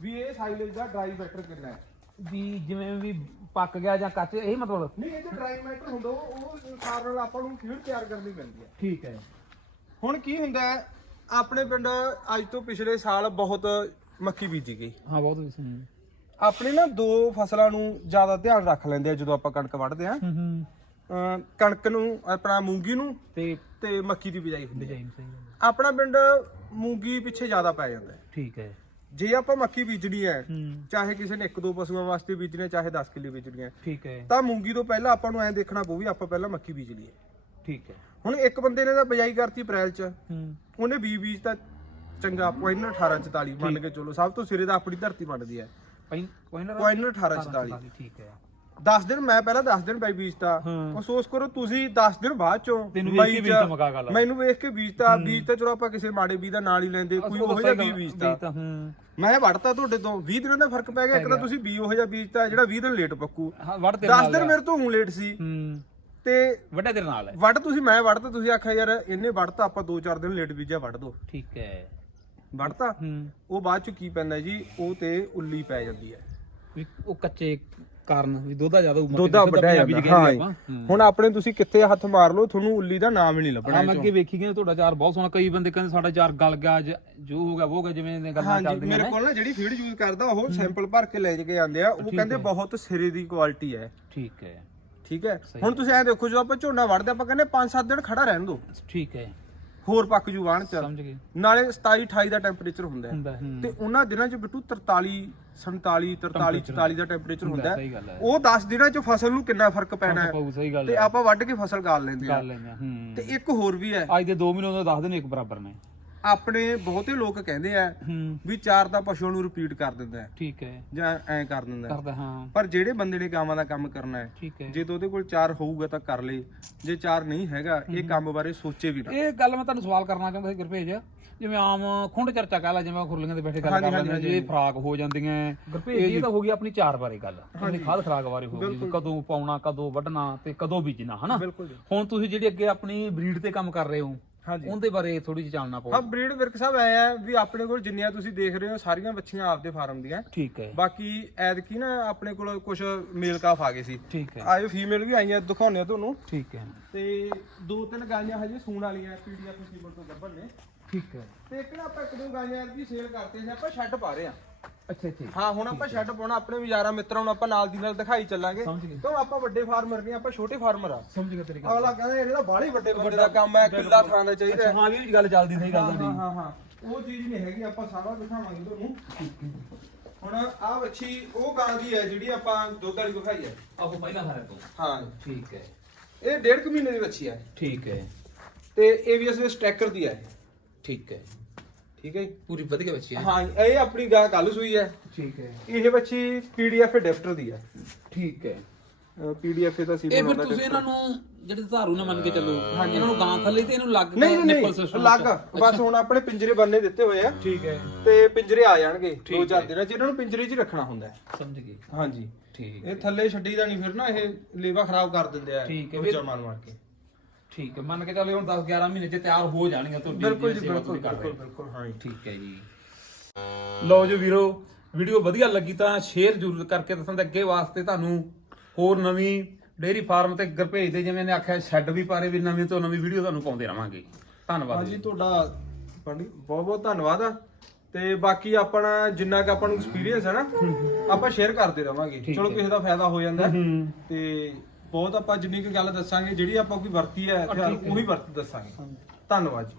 ਵੀ ਇਹ ਸਾਈਲੇਜ ਦਾ ਡਰਾਈ ਮੈਟਰ ਕਿੰਨਾ ਹੈ। ਵੀ ਜਿਵੇਂ ਵੀ ਪੱਕ ਗਿਆ ਜਾਂ ਕੱਚ ਇਹ ਮਤਲਬ। ਨਹੀਂ ਇਹ ਜੋ ਡਰਾਈ ਮੈਟਰ ਹੁੰਦਾ ਉਹ ਉਹ ਅਨੁਸਾਰ ਨਾਲ ਆਪਾਂ ਨੂੰ ਫੀਡ ਤਿਆਰ ਕਰਨੀ ਪੈਂਦੀ ਹੈ। ਠੀਕ ਹੈ। ਹੁਣ ਕੀ ਹੁੰਦਾ ਹੈ ਆਪਣੇ ਪਿੰਡ ਅੱਜ ਤੋਂ ਪਿਛਲੇ ਸਾਲ ਬਹੁਤ ਮੱਕੀ ਬੀਜੀ ਗਈ। ਹਾਂ ਬਹੁਤ ਹੂੰ ਆਪਣੇ ਨਾ ਦੋ ਫਸਲਾਂ ਨੂੰ ਜ਼ਿਆਦਾ ਧਿਆਨ ਰੱਖ ਲੈਂਦੇ ਆ ਜਦੋਂ ਆਪਾਂ ਕਣਕ ਵੱਢਦੇ ਆ ਹੂੰ ਕਣਕ ਨੂੰ ਆਪਣਾ ਮੂੰਗੀ ਨੂੰ ਤੇ ਤੇ ਮੱਕੀ ਦੀ ਬਿਜਾਈ ਹੁੰਦੀ ਹੈ। ਡਿਜ਼ਾਈਨ ਸਹੀ ਹੈ। ਆਪਣਾ ਪਿੰਡ ਮੂੰਗੀ ਪਿੱਛੇ ਜ਼ਿਆਦਾ ਪੈ ਜਾਂਦਾ ਹੈ। ਠੀਕ ਹੈ। ਜੇ ਆਪਾਂ ਮੱਕੀ ਬੀਜਣੀ ਹੈ ਹੂੰ। ਚਾਹੇ ਕਿਸੇ ਨੇ ਇੱਕ ਦੋ ਪਸ਼ੂਆਂ ਵਾਸਤੇ ਬੀਜਣੀ ਹੈ ਚਾਹੇ 10 ਕਿੱਲੇ ਬੀਜਣੀ ਹੈ ਠੀਕ ਹੈ। ਤਾਂ ਮੂੰਗੀ ਤੋਂ ਪਹਿਲਾਂ ਆਪਾਂ ਨੂੰ ਐਂ ਦੇਖਣਾ ਪਊ ਵੀ ਆਪਾਂ ਪਹਿਲਾਂ ਮੱਕੀ ਬੀਜ ਲਈਏ। ਠੀਕ ਹੈ। ਹੁਣ ਇੱਕ ਬੰਦੇ ਨੇ ਤਾਂ ਬਿਜਾਈ ਕਰਤੀ ਅਪ੍ਰੈਲ 'ਚ। ਹੂੰ। ਉਹਨੇ ਬੀ ਬੀਜ ਤਾਂ ਚੰਗਾ ਪੁਆਇੰਟ 1844 ਮੰਨ ਕੇ ਚਲੋ। ਸਭ ਤੋਂ ਸਿਰੇ ਦਾ ਆਪਣੀ ਧਰਤੀ ਮੰਨਦੀ ਹੈ। ਪੁਆਇੰਟ 1844 ਠੀਕ ਹੈ। 10 ਦਿਨ ਮੈਂ ਪਹਿਲਾਂ 10 ਦਿਨ ਬਾਈ ਬੀਜਤਾ। ਹਾਂ। ਅਫਸੋਸ ਕਰੋ ਤੁਸੀਂ 10 ਦਿਨ ਬਾਅਦ ਚੋਂ ਤੈਨੂੰ ਵੇਖ ਕੇ ਮਈ 'ਚ ਬੀਜਤਾ ਮਕਾ ਗੱਲ। ਮੈਨੂੰ ਵੇਖ ਕੇ ਬੀਜਤਾ। ਬੀਜ ਤਾਂ ਚਲੋ ਆਪਾਂ ਕਿਸੇ ਮਾੜੇ ਬੀਜ ਦਾ ਨਾਲ ਹੀ ਲੈਂਦੇ ਕੋਈ ਉਹੋ ਜਿਹਾ ਬੀਜ ਬੀਜਤਾ। ਤਾਂ ਹੂੰ। ਮੈਂ ਵੜਤਾ ਤੁਹਾਡੇ ਤੋਂ। 20 ਦਿਨਾਂ ਦਾ ਫ਼ਰਕ ਪੈ ਗਿਆ ਇੱਕ ਤਾਂ ਤੁਸੀਂ ਬੀ ਉਹੋ ਜਿਹਾ ਬੀਜਤਾ ਜਿਹੜਾ 20 ਦਿਨ ਲੇਟ ਪੱਕੂ। ਹਾਂ ਵੜ ਤੇਰੇ 10 ਨਾਲ ਦਿਨ। ਮੇਰੇ ਤੋਂ ਹੁਣ ਲੇਟ ਸੀ। ਹੂੰ। ਤੇ ਵੱਡਾ ਤੇਰੇ ਨਾਲ ਹੈ ਤੁਸੀਂ ਮੈਂ ਵੱਢਤਾ ਤੁਸੀਂ ਆਖਿਆ ਯਾਰ ਇਹਨੇ ਵੱਢਤਾ ਆਪਾਂ 2-4 ਦਿਨ ਲੇਟ ਬੀਜਿਆ ਵੱਢ ਦੋ। ਠੀਕ ਹੈ। ਵੱਢਤਾ? ਹੂੰ। ਉਹ ਬਾਅਦ ਚ ਕੀ ਪੈਂਦਾ ਜੀ? ਉਹ ਤੇ ਉੱਲੀ ਪੈ ਜਾਂਦੀ ਹੈ। ਵੀ ਉਹ ਕੱਚੇ ਕਾਰਨ ਵੀ ਦੋਦਾ ਜ਼ਿਆਦਾ ਉਮਰ ਦੋਦਾ ਵੱਡਾ ਜਾਂਦਾ ਹਾਂ ਹੁਣ ਆਪਣੇ ਤੁਸੀਂ ਕਿੱਥੇ ਹੱਥ ਮਾਰ ਲਓ ਤੁਹਾਨੂੰ ਉੱਲੀ ਦਾ ਨਾਮ ਹੀ ਨਹੀਂ ਲੱਭਣਾ ਆ ਇਹ ਮੈਂ ਚੋਂ। ਅੱਗੇ ਵੇਖੀ ਗਿਆ ਤੁਹਾਡਾ ਚਾਰ ਬਹੁਤ ਸੋਹਣਾ ਕਈ ਬੰਦੇ ਕਹਿੰਦੇ ਸਾਡਾ ਚਾਰ ਗਲ ਗਿਆ ਜ- ਜੋ ਹੋ ਗਿਆ ਉਹ ਹੋ ਗਿਆ ਜਿਵੇਂ ਦੀਆਂ ਗੱਲਾਂ ਹਾਂਜੀ ਚੱਲਦੀਆਂ ਮੇਰੇ ਨੇ। ਕੋਲ ਨਾ ਜਿਹੜੀ ਫੀਡ ਯੂਜ਼ ਕਰਦਾ ਉਹ ਸੈਂਪਲ ਭਰ ਕੇ ਲੈ ਕੇ ਆਉਂਦੇ ਆ ਉਹ ਕਹਿੰਦੇ ਬਹੁਤ ਸਿਰੇ ਦੀ ਕੁਆਲਿਟੀ ਹੈ। ਠੀਕ ਹੈ। ਠੀਕ ਹੈ? ਹੁਣ ਤੁਸੀਂ ਐ ਦੇਖੋ ਜਦੋਂ ਆਪਾਂ ਝੋਨਾ ਵੜਦੇ ਆਪਾਂ ਕਹਿੰਦੇ 5-7 ਦਿਨ ਖੜਾ ਰਹਿਣ ਦਿਓ। ਠੀਕ ਹੈ। ਹੋਰ ਪੱਕ ਜੂ ਵਾਣ ਚ ਸਮਝ ਗਏ। ਨਾਲੇ 27 28 ਦਾ ਟੈਂਪਰੇਚਰ ਹੁੰਦਾ ਹੈ। ਹੁੰਦਾ ਹੂੰ। ਤੇ ਉਹਨਾਂ ਦਿਨਾਂ ਚ ਬਿੱਟੂ 43 47 43 44 ਦਾ ਟੈਂਪਰੇਚਰ ਹੁੰਦਾ ਉਹ 10 ਦਿਨਾਂ ਚ ਫਸਲ ਨੂੰ ਕਿੰਨਾ ਫ਼ਰਕ ਪੈਣਾ ਹੈ। ਤੇ ਆਪਾਂ ਵੱਢ ਕੇ ਫਸਲ ਗਾਲ ਲੈਂਦੇ ਆ ਤੇ ਇੱਕ ਹੋਰ ਵੀ ਹੈ। ਅੱਜ ਦੇ 2 ਮਹੀਨੇ ਤੋਂ 10 ਦਿਨ ਇੱਕ ਬਰਾਬਰ ਨੇ। ਆਪਣੇ ਬਹੁਤੇ ਲੋਕ ਕਹਿੰਦੇ ਆ ਹੂੰ। ਵੀ ਚਾਰ ਦਾ ਪਸ਼ੂਆਂ ਨੂੰ ਰਿਪੀਟ ਕਰ ਦਿੰਦਾ ਹੈ। ਠੀਕ ਹੈ। ਜਾਂ ਐਂ ਕਰ ਦਿੰਦਾ ਹੈ। ਕਰਦਾ ਹਾਂ। ਪਰ ਜਿਹੜੇ ਬੰਦੇ ਨੇ ਗਾਵਾਂ ਦਾ ਕੰਮ ਕਰਨਾ ਹੈ ਠੀਕ ਹੈ। ਜੇ ਤਾਂ ਉਹਦੇ ਕੋਲ ਚਾਰ ਹੋਊਗਾ ਤਾਂ ਕਰ ਲੇ ਜੇ ਚਾਰ ਨਹੀਂ ਹੈਗਾ ਇਹ ਕੰਮ ਬਾਰੇ ਸੋਚੇ ਵੀ ਨਾ। ਇਹ ਗੱਲ ਮੈਂ ਤੁਹਾਨੂੰ ਸਵਾਲ ਕਰਨਾ ਚਾਹੁੰਦਾ ਸੀ ਗੁਰਪੇਜ। ਜਿਵੇਂ ਆਮ ਖੁੰਡ ਚਰਚਾ ਕਹਿ ਲਾ ਜਿਵੇਂ ਖੁਰਲੀਆਂ ਦੇ ਬੈਠੇ ਗੱਲ ਹਾਂਜੀ, ਕਰ ਲੈਂਦੇ ਹਾਂਜੀ, ਆ, ਇਹ ਫਰਾਕ ਹੋ ਜਾਂਦੀਆਂ ਗੁਰਪੇਜ ਇਹ ਤਾਂ ਹੋ ਗਈ ਆਪਣੀ ਚਾਰ ਬਾਰੇ ਗੱਲ। ਆਪਣੀ ਖਾਦ ਖਰਾਕ ਬਾਰੇ ਹੋ ਗਈ ਕਦੋਂ ਪਾਉਣਾ ਕਦੋਂ ਵੱਢਣਾ ਤੇ ਕਦੋਂ ਬੀਜਣਾ ਹਨਾ? ਬਿਲਕੁਲ ਜੀ। ਹੁਣ ਤੁਸੀਂ ਜਿਹੜੀ ਅੱਗੇ ਆਪਣੀ ਬਰੀਡ ਤੇ ਕੰਮ ਕਰ ਰਹੇ ਹੋ ਹਾਂਜੀ। ਉਹਦੇ ਬਾਰੇ ਥੋੜੀ ਜਿਹੀ ਜਾਣਨਾ ਹਾਂ ਪਊ ਬਰੀਡ ਵਿਰਕ ਸਾਹਿਬ ਆਏ ਆ ਵੀ ਆਪਣੇ ਕੋਲ ਜਿੰਨੀਆਂ ਤੁਸੀਂ ਦੇਖ ਰਹੇ ਹੋ ਸਾਰੀਆਂ ਬੱਚੀਆਂ ਆਪਦੇ ਫਾਰਮ ਦੀਆਂ। ਠੀਕ ਹੈ। ਬਾਕੀ ਐਤਕੀ ਨਾ ਆਪਣੇ ਕੋਲ ਕੁਝ ਮੇਲ ਕਾਫ ਆ ਗਏ ਸੀ। ਠੀਕ ਹੈ। ਆਏ ਫੀਮੇਲ ਵੀ ਆਈਆਂ ਦਿਖਾਉਂਦੇ ਆ ਤੁਹਾਨੂੰ। ਠੀਕ ਹੈ। ਤੇ ਦੋ ਤਿੰਨ ਗਾਈਆਂ ਹਜੇ ਸੂਣ ਵਾਲੀਆਂ ਪੀਡੀਐਫ ਸੀਮਰ ਤੋਂ ਗੱਭਣ ਨੇ। ਠੀਕ ਹੈ। ਤੇ ਇੱਕ ਨਾ ਆਪਾਂ ਇੱਕ ਦੋ ਗਾਈਆਂ ਦੀ ਸੇਲ ਕਰਤੇ ਸੀ ਆਪਾਂ ਛੱਡ ਪਾ ਰਹੇ ਆ ਅੱਛਾ ਅੱਛਾ। ਹਾਂ ਹੁਣ ਆਪਾਂ ਛੱਡ ਪਾਉਣਾ ਆਪਣੇ ਵੀ ਯਾਰਾਂ ਮਿੱਤਰਾਂ ਨੂੰ ਆਪਾਂ ਨਾਲ ਦੀ ਨਾਲ ਦਿਖਾਈ ਚੱਲਾਂਗੇ। ਸਮਝ ਗਏ। ਕਿਉਂ ਆਪਾਂ ਵੱਡੇ ਫਾਰਮਰ ਨਹੀਂ ਆਪਾਂ ਛੋਟੇ ਫਾਰਮਰ ਆ। ਸਮਝ ਗਿਆ ਤੇਰੀ ਅਗਲਾ ਕਹਿੰਦਾ ਇਹਦਾ ਬਾਹਲੀ ਵੱਡੇ ਬੰਦੇ ਦਾ ਕੰਮ ਹੈ ਕਿੱਲਾ ਥਾਣਾ ਚਾਹੀਦਾ ਹੈ। ਹਾਂ ਵੀ ਗੱਲ ਚੱਲਦੀ ਸਹੀ ਗੱਲ ਹਾਂ ਹਾਂ ਹਾਂ ਉਹ ਚੀਜ਼ ਨਹੀਂ ਹੈਗੀ ਆਪਾਂ ਸਾਰਾ ਦਿਖਾਵਾਂਗੇ ਤੁਹਾਨੂੰ। ਹੁਣ ਆਹ ਵੱਛੀ ਉਹ ਗਾਂ ਦੀ ਹੈ ਜਿਹੜੀ ਆਪਾਂ ਦੁੱਧ ਵਾਲੀ ਵਿਖਾਈ ਹੈ। ਆਹੋ ਪਹਿਲਾਂ ਸਾਰੇ ਤੋਂ। ਹਾਂ। ਠੀਕ ਹੈ। ਇਹ ਡੇਢ ਕੁ ਮਹੀਨੇ ਦੀ ਵੱਛੀ ਹੈ। ਠੀਕ ਹੈ। ਤੇ ਏਵੀਐਸ ਦੇ ਸਟ੍ਰੈਕਰ ਦੀ ਹੈ। ਠੀਕ ਹੈ। ਠੀਕ ਹੈ ਜੀ? ਪੂਰੀ ਵਧੀਆ ਬੱਚੀ ਹੈ ਹਾਂ ਇਹ ਆਪਣੀ ਗਾਂ ਕੱਲ ਸੂਈ ਹੈ। ਠੀਕ ਹੈ। ਇਹ ਵੱਛੀ ਪੀਡੀਐਫ ਡਿਫਟਰ ਦੀ ਹੈ। ਠੀਕ ਹੈ। ਪੀਡੀਐਫ ਦਾ ਸੀ ਇਹ ਫਿਰ ਤੁਸੀਂ ਇਹਨਾਂ ਨੂੰ ਜਿਹੜੇ ਧਾਰੂ ਨੇ ਮੰਨ ਕੇ ਚੱਲੋ ਇਹਨਾਂ ਨੂੰ ਗਾਂ ਥੱਲੇ ਤੇ ਇਹਨੂੰ ਲੱਗ ਨਹੀਂ ਨਹੀਂ ਵਿੱਚ। ਬਸ ਹੁਣ ਆਪਣੇ ਪਿੰਜਰੇ ਬੰਨੇ ਦਿੱਤੇ ਹੋਏ ਆ। ਠੀਕ ਹੈ। ਤੇ ਪਿੰਜਰੇ ਆ ਜਾਣਗੇ ਦੋ ਚਾਰ। ਦਿਨਾਂ ਚ। ਇਹਨਾਂ ਨੂੰ ਪਿੰਜਰੇ 'ਚ ਹੀ ਰੱਖਣਾ ਹੁੰਦਾ ਹੈ। ਸਮਝ ਗਈ ਹਾਂਜੀ। ਠੀਕ ਇਹ ਥੱਲੇ ਛੱਡੀਦਾ ਨਹੀਂ ਫਿਰ ਨਾ ਇਹ ਲੇਵਾ ਖਰਾਬ ਕਰ ਦਿੰਦੇ ਆ ਠੀਕ ਹੈ, ਦੂਜਾ ਮਾਰ ਮਾਰ ਕੇ। ਠੀਕ ਹੈ ਮੰਨ ਕੇ ਚੱਲੇ ਹੁਣ 10 11 ਮਹੀਨੇ ਚ ਤਿਆਰ ਹੋ ਜਾਣਗੀਆਂ ਤੁਹਾਡੀ ਬਿਲਕੁਲ ਜੀ ਬਿਲਕੁਲ ਬਿਲਕੁਲ ਹੋ। ਬਿਲਕੁਲ ਹਾਂ ਜੀ। ਠੀਕ ਹੈ ਜੀ। ਲਓ ਜੀ ਵੀਰੋ ਵੀਡੀਓ ਵਧੀਆ ਲੱਗੀ ਤਾਂ ਸ਼ੇਅਰ ਜ਼ਰੂਰ ਕਰਕੇ ਦੱਸਣ ਦੇ ਅੱਗੇ ਵਾਸਤੇ ਤੁਹਾਨੂੰ ਹੋਰ ਨਵੀਂ ਡੇਅਰੀ ਫਾਰਮ ਤੇ ਗਰਭੇਜ ਦੇ ਜਿਵੇਂ ਨੇ ਆਖਿਆ ਸ਼ੈੱਡ ਵੀ ਪਾਰੇ ਵੀ ਨਵੀਂ ਤੋਂ ਨਵੀਂ ਵੀਡੀਓ ਤੁਹਾਨੂੰ ਪਾਉਂਦੇ ਰਵਾਂਗੇ। ਧੰਨਵਾਦ ਹਾਂਜੀ ਜੀ। ਤੁਹਾਡਾ ਪੰਡਿਤ ਬਹੁਤ ਬਹੁਤ ਧੰਨਵਾਦ। ਆ ਤੇ ਬਾਕੀ ਆਪਣਾ ਜਿੰਨਾ ਕਿ ਆਪਾਂ ਨੂੰ ਐਕਸਪੀਰੀਅੰਸ ਹੈ ਨਾ ਆਪਾਂ ਸ਼ੇਅਰ ਕਰਦੇ ਰਵਾਂਗੇ। ਚਲੋ। ਕਿਸੇ ਦਾ ਫਾਇਦਾ ਹੋ ਜਾਂਦਾ। ਹੂੰ। ਤੇ ਬਹੁਤ ਆਪਾਂ ਜਿੰਨੀ ਕੁ ਗੱਲ ਦੱਸਾਂਗੇ ਜਿਹੜੀ ਆਪਾਂ ਕੋਈ ਵਰਤੀ ਹੈ ਹੈ। ਉਹੀ ਵਰਤ ਦੱਸਾਂਗੇ। ਧੰਨਵਾਦ ਜੀ।